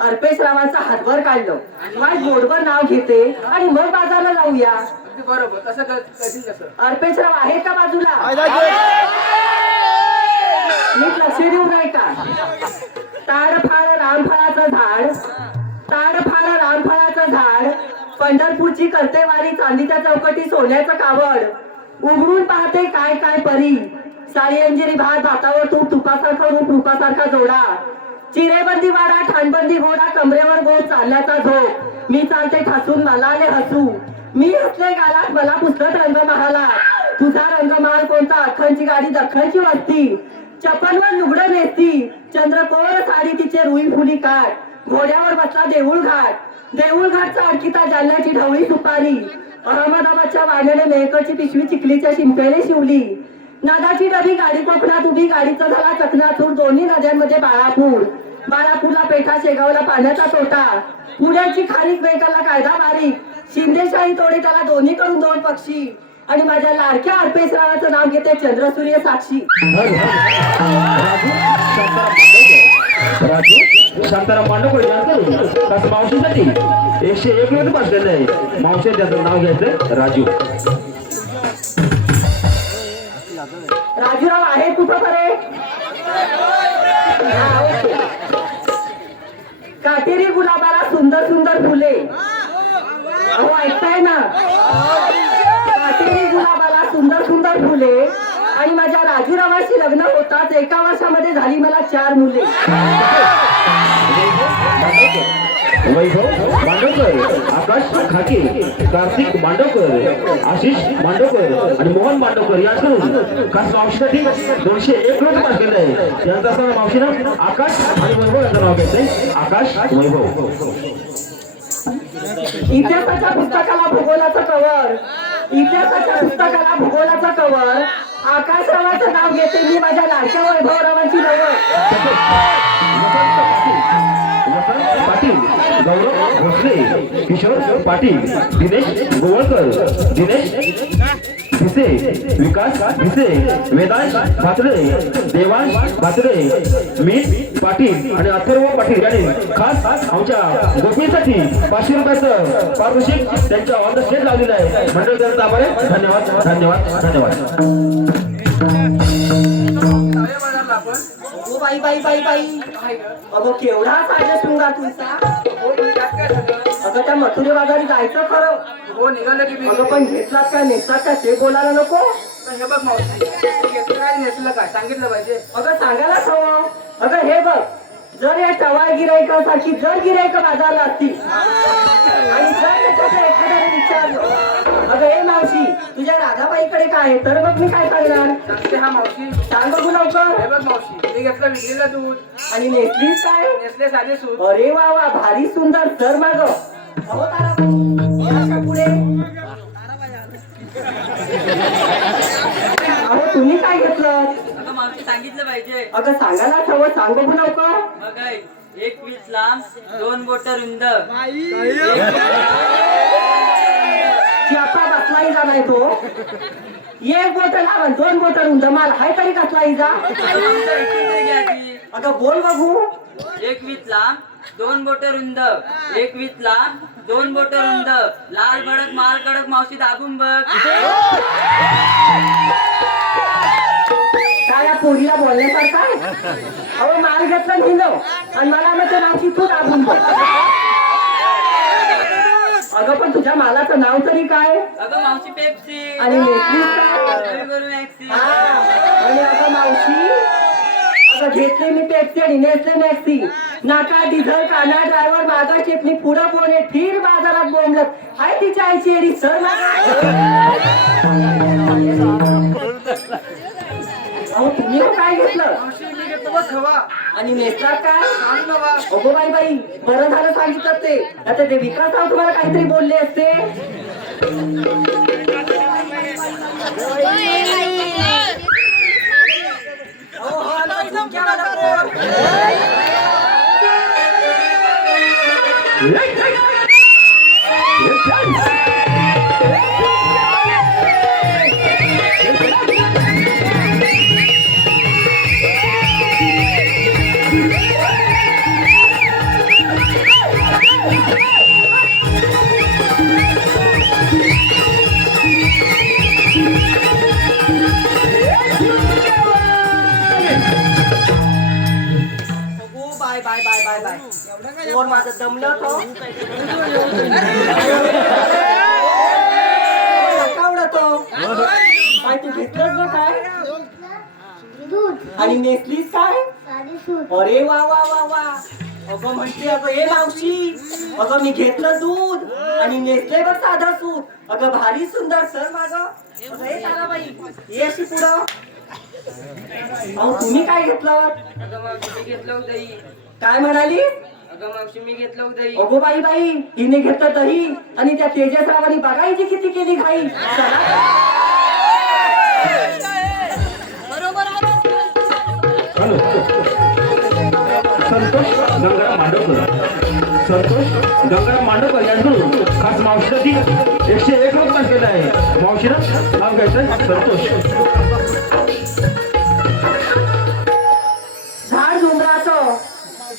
अर्पेश रावांचा हातभर काढलं, माझ गोडभर नाव घेते आणि मग बाजारला जाऊया. अगदी बरोबर. तसं कधी कसं? अर्पेश राव आहेत का बाजूला? नीट लक्ष देऊ नाही का? ताडफाड रामफळाचं झाड, ताडफाड रामफळाचं झाड, पंढरपूरची करते वारी, चांदीच्या चौकटी सोन्याचं कावड, उघडून पाहते काय काय परी, साडी अंजिरी भात भातावर तूप, तुपासारखा रूप रूपासारखा जोडा, चिरेबंदी वाडा, ठाणबंदी घोडा, कमरेवर गोड चालण्याचा झोप, मी चालते ठासून मला आले हसू, मी हसले गालात मला पुसत रंग महाला, तुझा रंगमहाल कोणता, अख्खनची गाडी दख्खनची वस्ती, चप्पलवर लुगडं नेसती, चंद्रकोर साडी तिचे रुई फुली काठ, घोड्यावर बसला देऊळ घाट, देऊळ घाटचा अडकिता जालन्याची ढवळी सुपारी, अहमदाबादच्या वाण्याने मेहकरची पिशवी चिखलीच्या शिंप्याने शिवली, नादाची डबी गाडी कोकणात उभी, गाडीचा झाला चकनाचूर, दोन्ही नद्यांमध्ये बाळापूर, बाळापूरला पेठा, शेगावला पाण्याचा तोटा, पुण्याची खारीक, वेगाला कायदा बारीक, शिंदेशाही तोडे त्याला दोन्हीकडून दोन पक्षी, आणि माझ्या लाडक्या अर्पेश रावाचं नाव घेते चंद्रसूर्य साक्षी. राजू शांताराम मांडवकर यांचं कसं मावशीसाठी 101 रुपये बसलेलं आहे. मावशी त्याचं नाव घ्यायचं राजू. राजूराव आहे कुठं बरे? काटेरी गुलाबाला सुंदर सुंदर फुले. अहो ऐकताय ना? काटेरी गुलाबाला सुंदर सुंदर फुले, आणि माझ्या राजूरावाशी लग्न होताच 1 वर्षामध्ये झाली मला 4 मुले. वैभव मांडवकर, आकाश खाके, कार्तिक मांडवकर, आशिष मांडवकर आणि मोहन मांडवकर यांकडून खास मावशीसाठी 201 रुपये बसलेलं आहे. त्यांचं असताना मावशीनं आकाश आणि वैभव यांचं नाव घेतलंय. आकाश वैभव. इतिहासाच्या पुस्तकाला भूगोलाचं कवर, इतिहासाच्या पुस्तकाला भूगोलाचं कवर, आकाशरावाचं नाव घेते मी माझ्या लाडक्या वैभवरावांची नवल. वसंत पाटील, गौरव भोसले, किशोर पाटील, दिनेश गोवळकर, दिनेश भिसे, विकास भिसे, वेदांश भातरे, देवांश भातरे, मीठ पाटील आणि अथर्व पाटील यांनी खास आमच्या गोपीसाठी 500 रुपयाचं पारितोषिक त्यांच्या ऑन द स्टेज लावलेलं आहे. मंडळ त्यांचा आभार आहे. धन्यवाद धन्यवाद धन्यवाद. ओ बाई बाई बाई बाई, अगं केवढा साजे शृंगार तुमचा. अगं त्या मथुरे बाजारी जायचं खरं. हो निघालं की मी. अगं पण घेतलात काय नेसलात काय ते बोलायला नको. हे बघ मावशी, घेतलं काय नेसलं काय सांगितलं पाहिजे. अगं सांगायलाच हवं. अगं हे बघ, जर या टवाळ गिरायकासारखी जर गिरायक बाजारला असती आणि जर त्याच्याकडे एखाद्याने विचारलं अगं हे मावशी तुझ्या राधाबाईकडे काय आहे, तर मग मी काय सांगणार. सांगते हा मावशी. सांग बघू लवकर. हे बघ मावशी, मी घेतलं विकलेलं दूध, आणि नेसलीस काय? नेसले साधे सूत. अरे वा वा, भारी सुंदर. सर माग अहो ताराबाई, या का पुढे. अहो तुम्ही काय घेतलं? अगं मावशी सांगितलं पाहिजे. अगं सांगायलाच हवं. सांग बघू लवकर. बघ 1 लांब 2 बोट रुंद. चिपा बसला इजा नाही तो. 1 बोट लावा 2 बोट रुंद. मला हाय तरी कसला इजा. अगं बोल बघू. 1 लांब 2 बोट रुंद. 1 लांब 2 बोट रुंद. लाल भडक माल कडक मावशी दाबून बघ. काय या पोरीला बोलण्यासारखं आहे? अहो माल घेतला निघव आणि मला मग नावची तू दाबून बघ. अगं पण तुझ्या मालाचं नाव तरी काय? अगं मावशी पेप्सी. आणि नेसलीस काय? करू मॅक्सी. आणि अगं मावशी, अगं घेतले मी पेप्सी आणि नेसले मॅक्सी. नाका डिझल काना ड्रायव्हर मागा चेपणी पुढं बोने फिर बाजारात बोंबलत हाय तिच्या आईची एरी सर. अहो तुम्ही काय घेतलं? मावशी मी घेतलं बघ खवा. आणि नेसलात काय? सांग ना बा. अगो बाई बाई, बरं झालं सांगितलं ते. आता ते विकासराव तुम्हाला काहीतरी बोलले असते. अहो, हा आमचा झुमक्यावाला पोर. अगो, bye bye bye bye bye. पोर माझं दमलं तो. कावडा तो. काय तू घेतलंस ना काय? दूध आणि नेसलीस काय? साधी सूट अरे वा वा वा वा. अगं म्हणते अगं ए मावशी, अगं मी घेतलं दूध आणि नेसले बघ साधा सूत. अगं भारी सुंदर सर माग. अगं हे ताराबाई, ये अशी पुढं. अहो तुम्ही काय घेतलं? अगं मावशी मी घेतलं होतं दही. काय म्हणाली? अगं मावशी मी घेतलं होतं दही. अगो बाई बाई, हिने घेतलं तरी आणि त्या तेजसरावांनी बघायची किती केली घाई. हॅलो संतोष गंगाराम मांडवकर. संतोष गंगाराम मांडवकर यांकडून खास मावशीसाठी 101 रुपये केलं आहे. मावशीनं नाव घ्यायचं संतोष.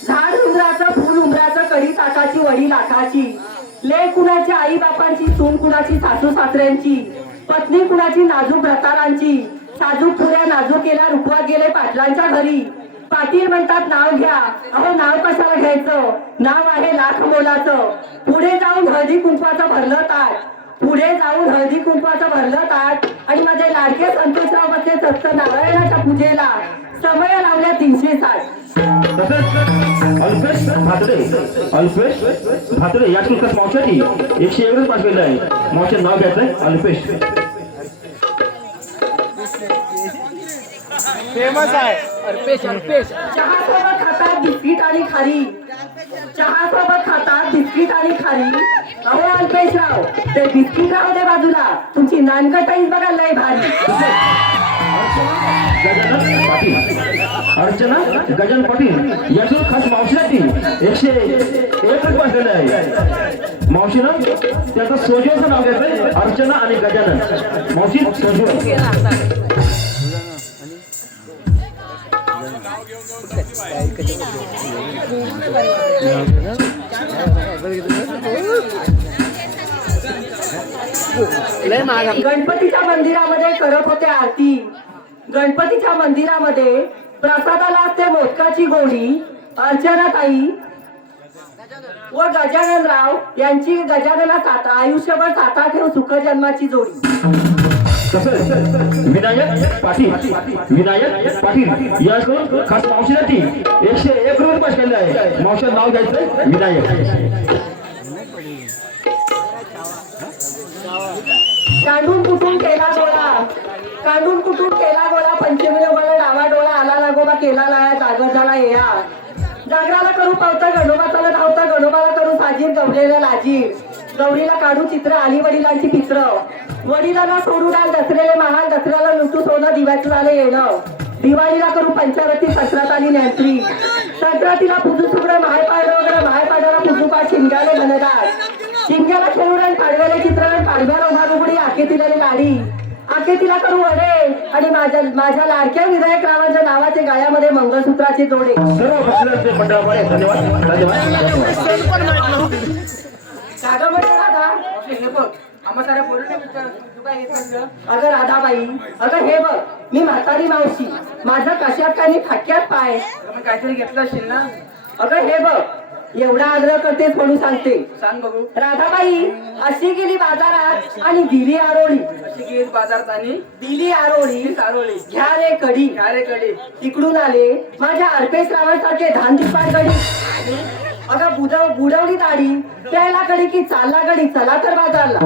झाड उंबराचं फुल उंबराचं कडी ताकाची वडी लाखाची. लेक कुणाची आई बापांची, सून कुणाची सासू सासऱ्यांची, पत्नी कुणाची नाजूक व्रतारांची. साजूक पुऱ्या नाजूक केल्या रुखवात गेले पाटलांच्या घरी. पाटील म्हणतात नाव घ्या. अहो नाव कशाला घ्यायचं? नाव आहे लाख मोलाचं. पुढे जाऊन हळदी कुंकवाचं भरलं ताट. पुढे जाऊन हळदी कुंकवाचं भरलं ताट. आणि माझे लाडके संतोषराव बसले सत्त नारायणाच्या पूजेला. समय लावल्या 360. तसंच अल्पेश भातडे या शुल्कास मावशाची 101 रुपये केलं आहे. मावशीचं नाव घ्यायचंय अल्पेश. चहा सोबत खातात बिस्किट आणि खारी. चहा सोबत खातात बिस्किट आणि खारी. अहो अल्पेशराव, ते बिस्किट राहू दे बाजूला. तुमची नानकटाईच बघा लय भारी. गजानन पाटील. अर्चना गजानन पाटील यातून खास मावशीसाठी 101 रुपये केलं आहे. मावशीनं त्याचं सोजवचं नाव घ्यायचंय अर्चना आणि गजानन. मावशी सोजव. गणपतीच्या मंदिरामध्ये करत होते आरती. गणपतीच्या मंदिरामध्ये प्रसादाला असते मोदकाची गोळी. अर्चनाताई व गजाननराव यांची गजानना आयुष्यभर साता ठेव सुखजन्माची जोडी. तसंच विनायक पाटील याकडून खास मावशीसाठी 101 रुपये केलं आहे. मावशीचं नाव घ्यायचंय विनायक. कांडून कुठून केला गोळा पंचमीने गोळा डावा डोळा आला लागोबा केला लाया जागर झाला या. जागराला करू पावता गणोबाला धावता गणोबाला करू साजीर गवलेल्या लाजीर. गौरीला काढू चित्र आली वडिलांची पित्र. वडिलांना सोडू डाल दसरेले महाल दसऱ्याला लुटू सोनं दिव्याचं झालं येणं. दिवाळीला करू पंचरथी सत्रात आली नॅत्री. संक्रांतीला पुजू सुगडं महापाडं वगैरे महापाडाला पुजू पाठ शिंगाले घनदार. शिंग्याला खेळून पाडव्याले चित्रण पाडव्याला उभा रुगडी आकेतीला लाडी. आकेतीला करू वडे आणि माझ्या लाडक्या विनायक रावांच्या नावाचे गाळ्यामध्ये मंगळसूत्राचे जोडे. सर्व बसलेले मंडळाकडे धन्यवाद. कागा म्हणजे राधा. हे बघ आम्हा साऱ्या पोरीने विचार तू काय घेतलं? अगं राधाबाई, अगं हे बघ मी म्हातारी मावशी. माझं कशात काही फाटक्यात पाय. मग काहीतरी घेतलं असेल ना? अगं हे बघ एवढा आग्रह करतेस म्हणून सांगते. सांग बघू. राधाबाई अशी गेली बाजारात आणि दिली आरोळी. अशी गेली बाजारात आणि दिली आरोळी. सारोळी घ्या रे कडी. कडे तिकडून आले माझ्या अल्पेश रावांसारखे धानदिपाट गडी. अगं बुडवली दाढी प्यायला गडी की चालला गडी. चला तर बाजारला.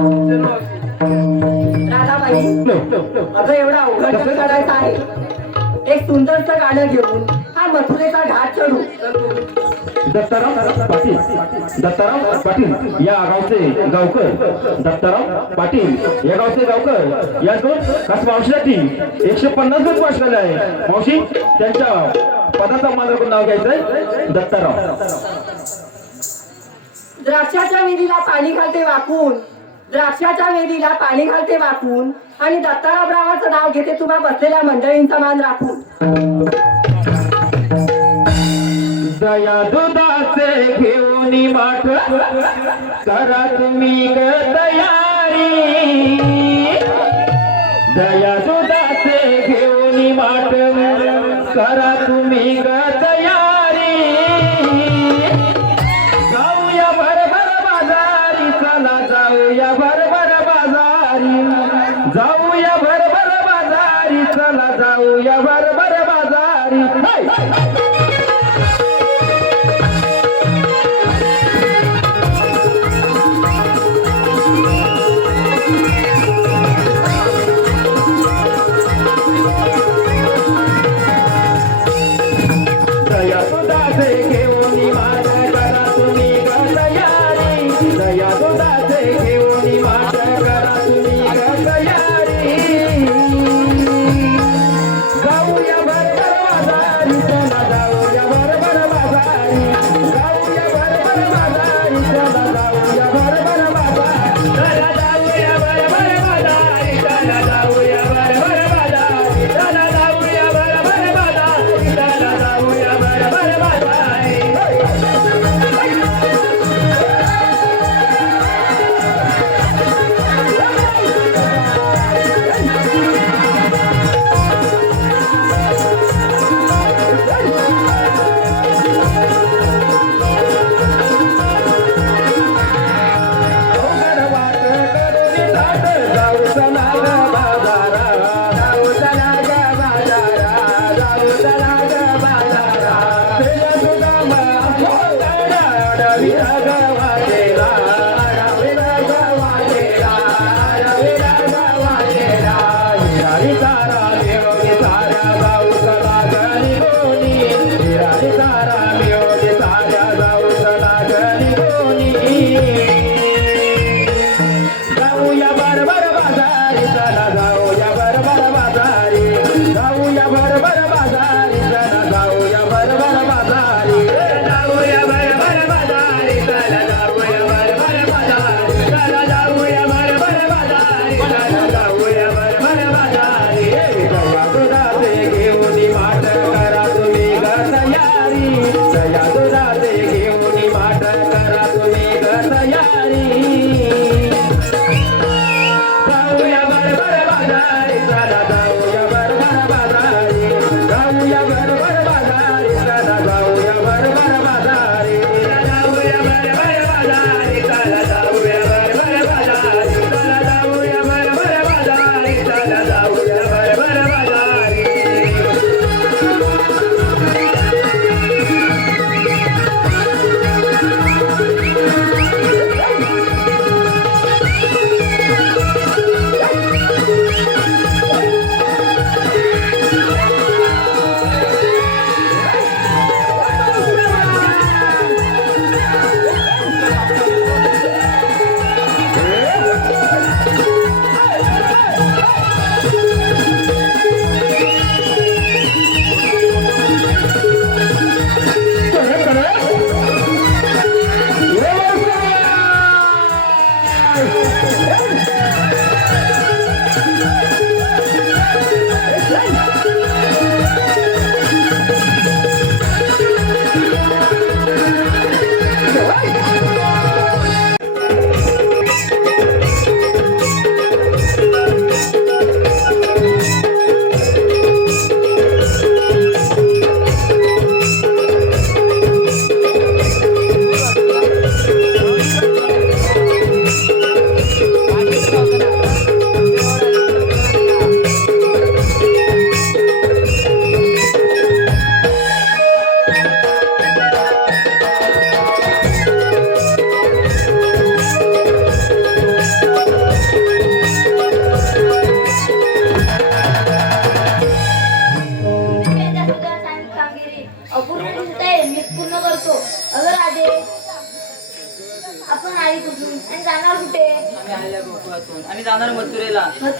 राधाबाई अगं एवढा अवघड करायचा आहे. एक सुंदरचं गाणं घेऊन हा मथुरेचा घाट चढू. दत्ताराम पाटील या गावचे गावकर दत्ताराम पाटील या गावचे गावकर या दोन खास मावशीसाठी 150 दूध वाचलेले आहे. मावशी त्यांच्या पदाचा माझं नाव घ्यायचंय दत्ताराम. द्राक्षाच्या वेलीला पाणी घालते वाकून, द्राक्षाच्या वेलीला पाणी घालते वाकून आणि दत्तारामरावाचं नाव घेते तुम्हा बसलेल्या मंडळींचा मान राखून. दया दुधाचे घेऊन माठ करा तुम्ही ग तयारी. दया दुधाचे घेऊन माठ करा तुम्ही ग तयारी. जाऊया भरभर बाजारी, चला जाऊया भरभर बाजारी, जाऊया भरभर बाजारी, चला जाऊया भरभर बाजारी. दया दुधाचे घेऊन माठ करा तुम्ही ग तयारी. दया दुधाचे घेऊन माठ करा तुम्ही ग तयारी. जाऊया भरभर बाजारी, चला जाऊया भरभर बाजारी, जाऊया भरभर बाजारी, चला जाऊया भरभर बाजारी. चला जाऊया भरभर बाजारी, चला जाऊया भरभर बाजारी, चला जाऊया भरभर बाजारी, चला जाऊया भरभर बाजारी. अवघड वाट करून जात जाऊ चला ग बाजारा, जाऊ चला ग बाजारा, जाऊ चला ग बाजारा. तुझ्या सुदामा मोहतारा अडविला ग वाटेला, अडविला ग वाटेला, अडविला ग वाटेला. हिरारी तारा मिळवली तारा जाऊ चला ग निघोनी, हिरारी तारा मिळवली तारा जाऊ चला ग निघोनी. जाऊया भरभर बाजारी, चला जाऊया भरभर बाजारी, जाऊया भरभर बाजारी, चला जाऊया भरभर बाजारी. जाऊया भरभर बाजारी, चला जाऊया भरभर बाजारी, चला जाऊया भरभर बाजारी, चला जाऊया भरभर बाजारी. दया दुधाचे घेऊन माठ करा तुम्ही ग तयारी. दया दुधाचे घेऊन माठ करा तुम्ही ग तयारी. जाऊया भरभर बाजारी, चला जाऊया भरभर बाजारी, जाऊया भरभर बाजारी, चला जाऊया भरभर बाजारी. जाऊया भरभर बाजारी, चला जाऊया भरभर बाजारी, चला जाऊया भरभर बाजारी, चला जाऊया भरभर बाजारी.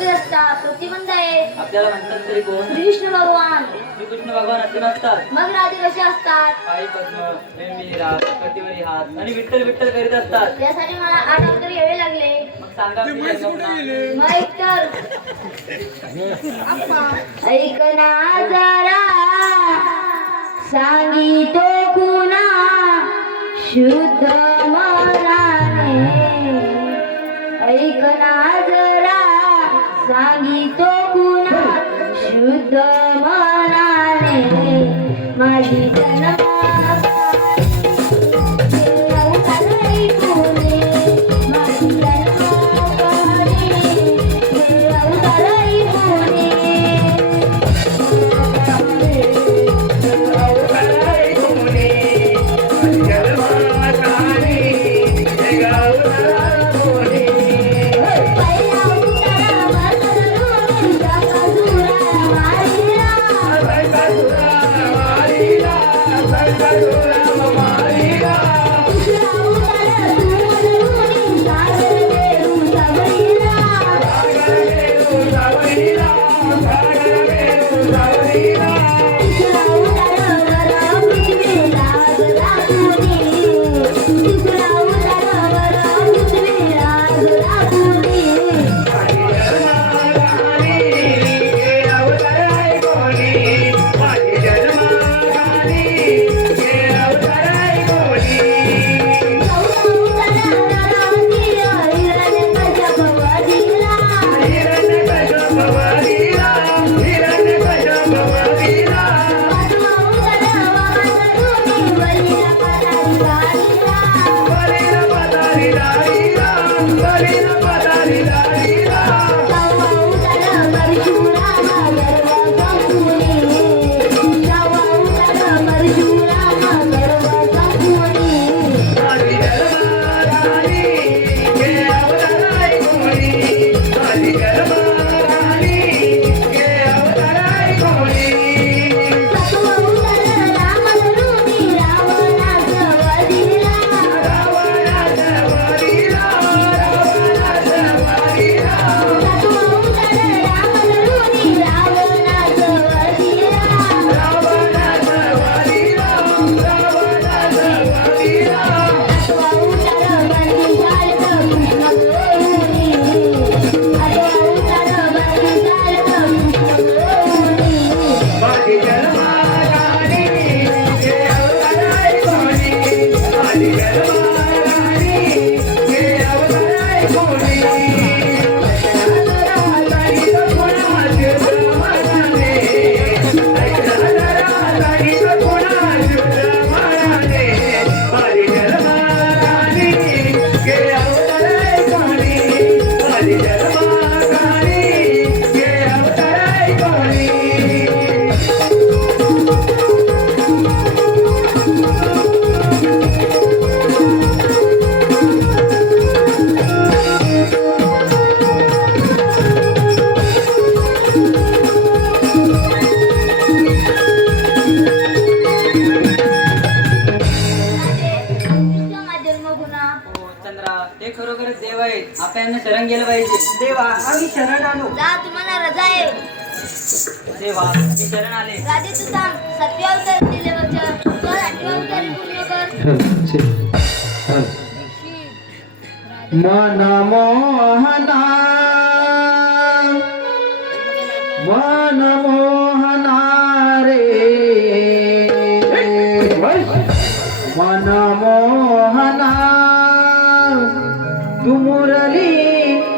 असतात पृथ्वी कोणता आहे? आपल्याला म्हणतात तरी कोण? कृष्ण भगवान. श्रीकृष्ण भगवान असे नसतात. मग राधे कसे असतात? पायी पद्म, वेणबिरी राग, कटिवरी हात आणि विठ्ठल विठ्ठल करीत असतात. यासाठी मला 8 अवतार यावे लागले. मग सांगा प्रिय गमना. मग ऐक तर. ऐक ना जरा सांगितो कुणा शुद्ध मनाने. ऐक ना जरा सांगितो कुणा शुद्ध मनाने. माझी जन्म ते खरोखरच देव आहेत. आपण यांना शरण गेलं पाहिजे. देवा आम्ही शरण आलो. जा तुम्हाला रजा आहे. देवा मी शरण आले. राधे तू सांग 7व्या अवतार दिले वचन तर 8व्या अवतारी पूर्ण कर. मन मोहना मन मोहना रे मन मोहना तू मुरली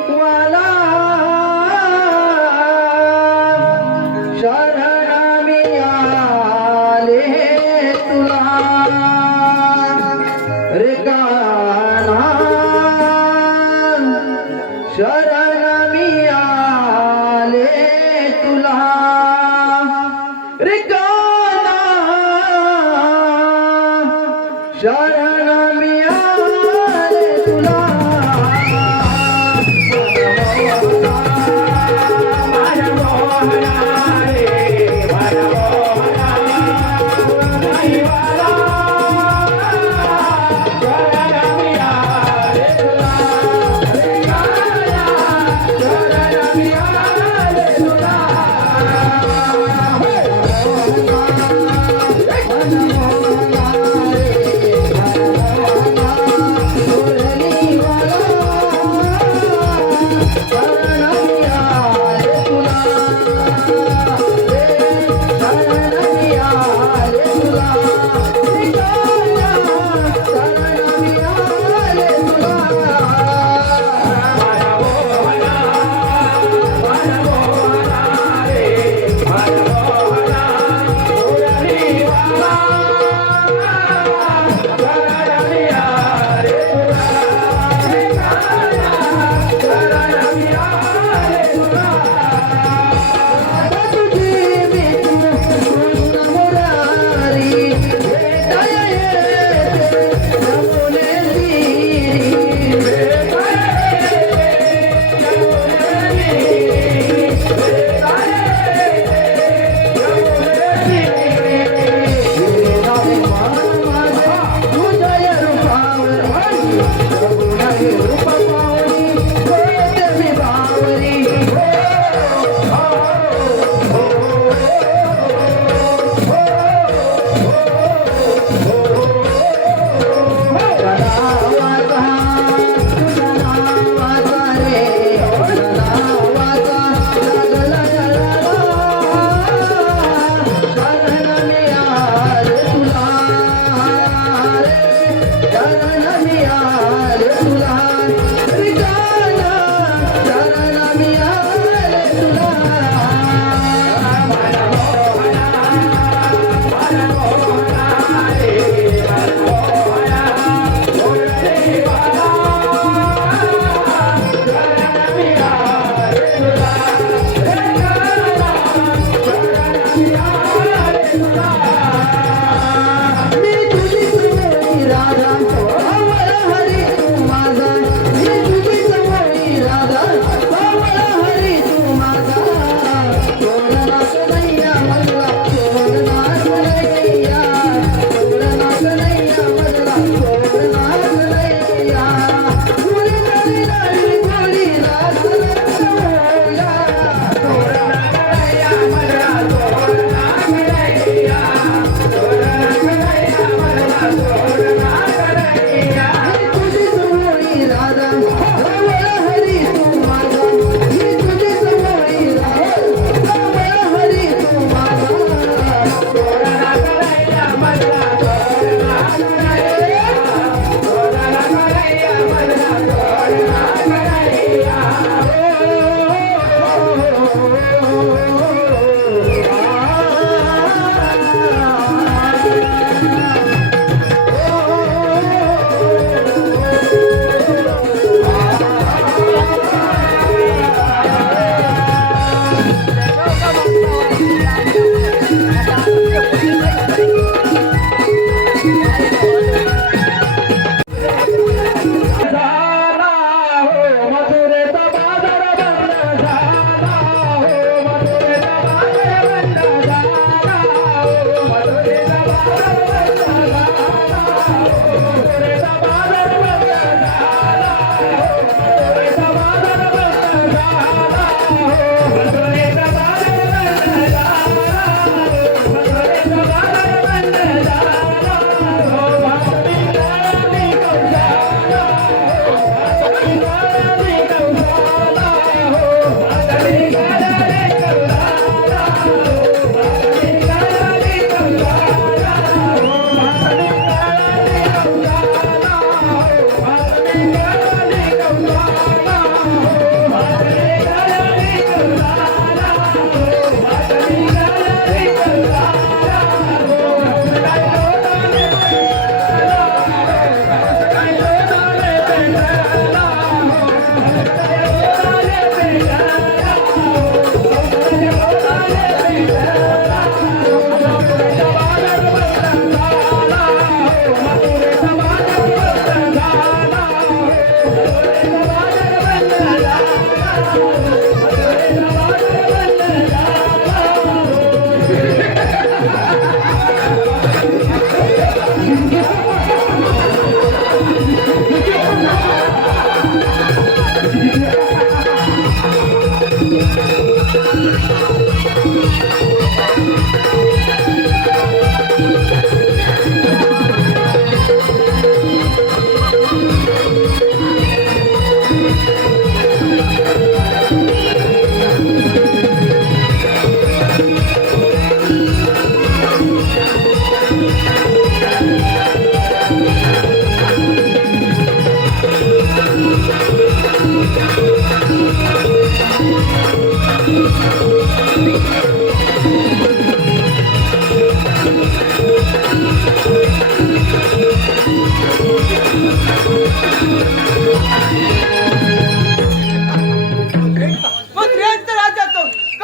वाला शरण मी आले तुला रे कान्हा शरण मी आले तुला रे कान्हा शरण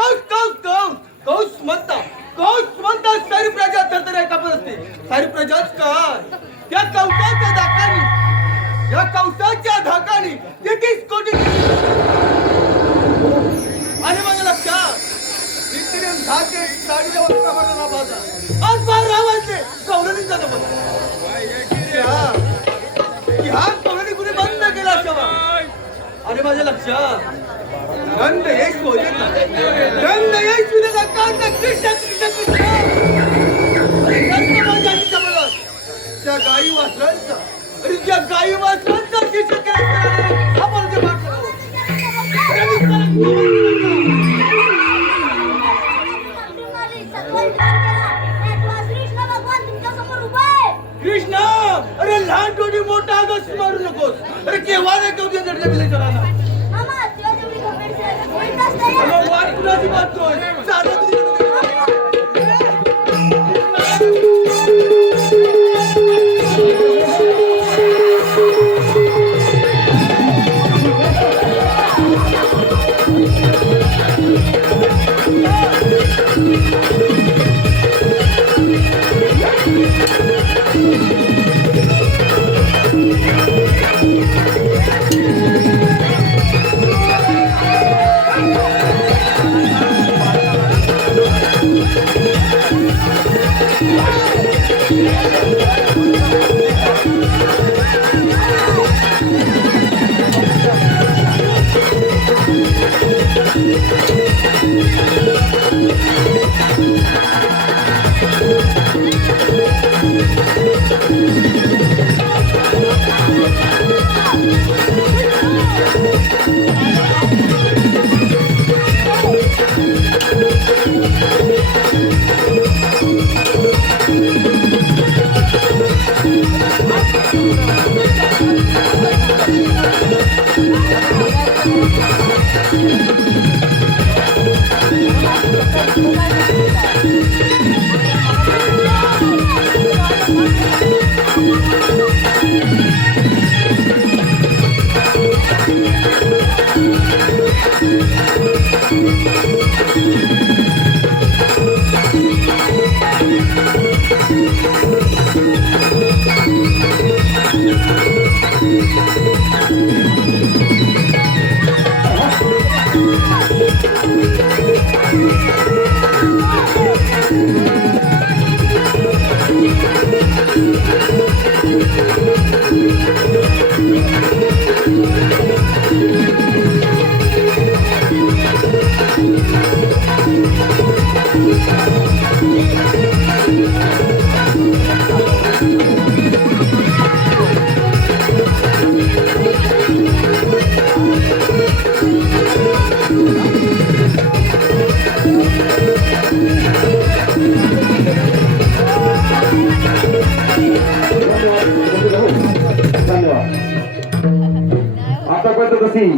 कौस म्हणता सारी प्रजा थरथर कापत असते. सारी प्रजाच काय त्या कवसाच्या धाकानी 33 कोटी आणि माझ्या लक्षात इकडे धाके साडीला वाजता मला बाजा आज बाहेर रावायचे कौरणीचा ह्या कौरणी कुणी बंद केला असावा. आणि माझ्या लक्षात गंध यश गंध यश कृष्ण कृष्ण कृष्ण अरे गंध माझ्या समोर त्या गाई वासरांचा अरे त्या गाई वासरांचा शिष्य केला आपण ते पाठ करावं. कृष्णा अरे लहान टोटी मोठा आगस मारू नकोस. अरे केव्हा नाही कवती दडल्या बिले चढाना वाट कुणाची बातोय साधं तुझी आतापर्यंत कशी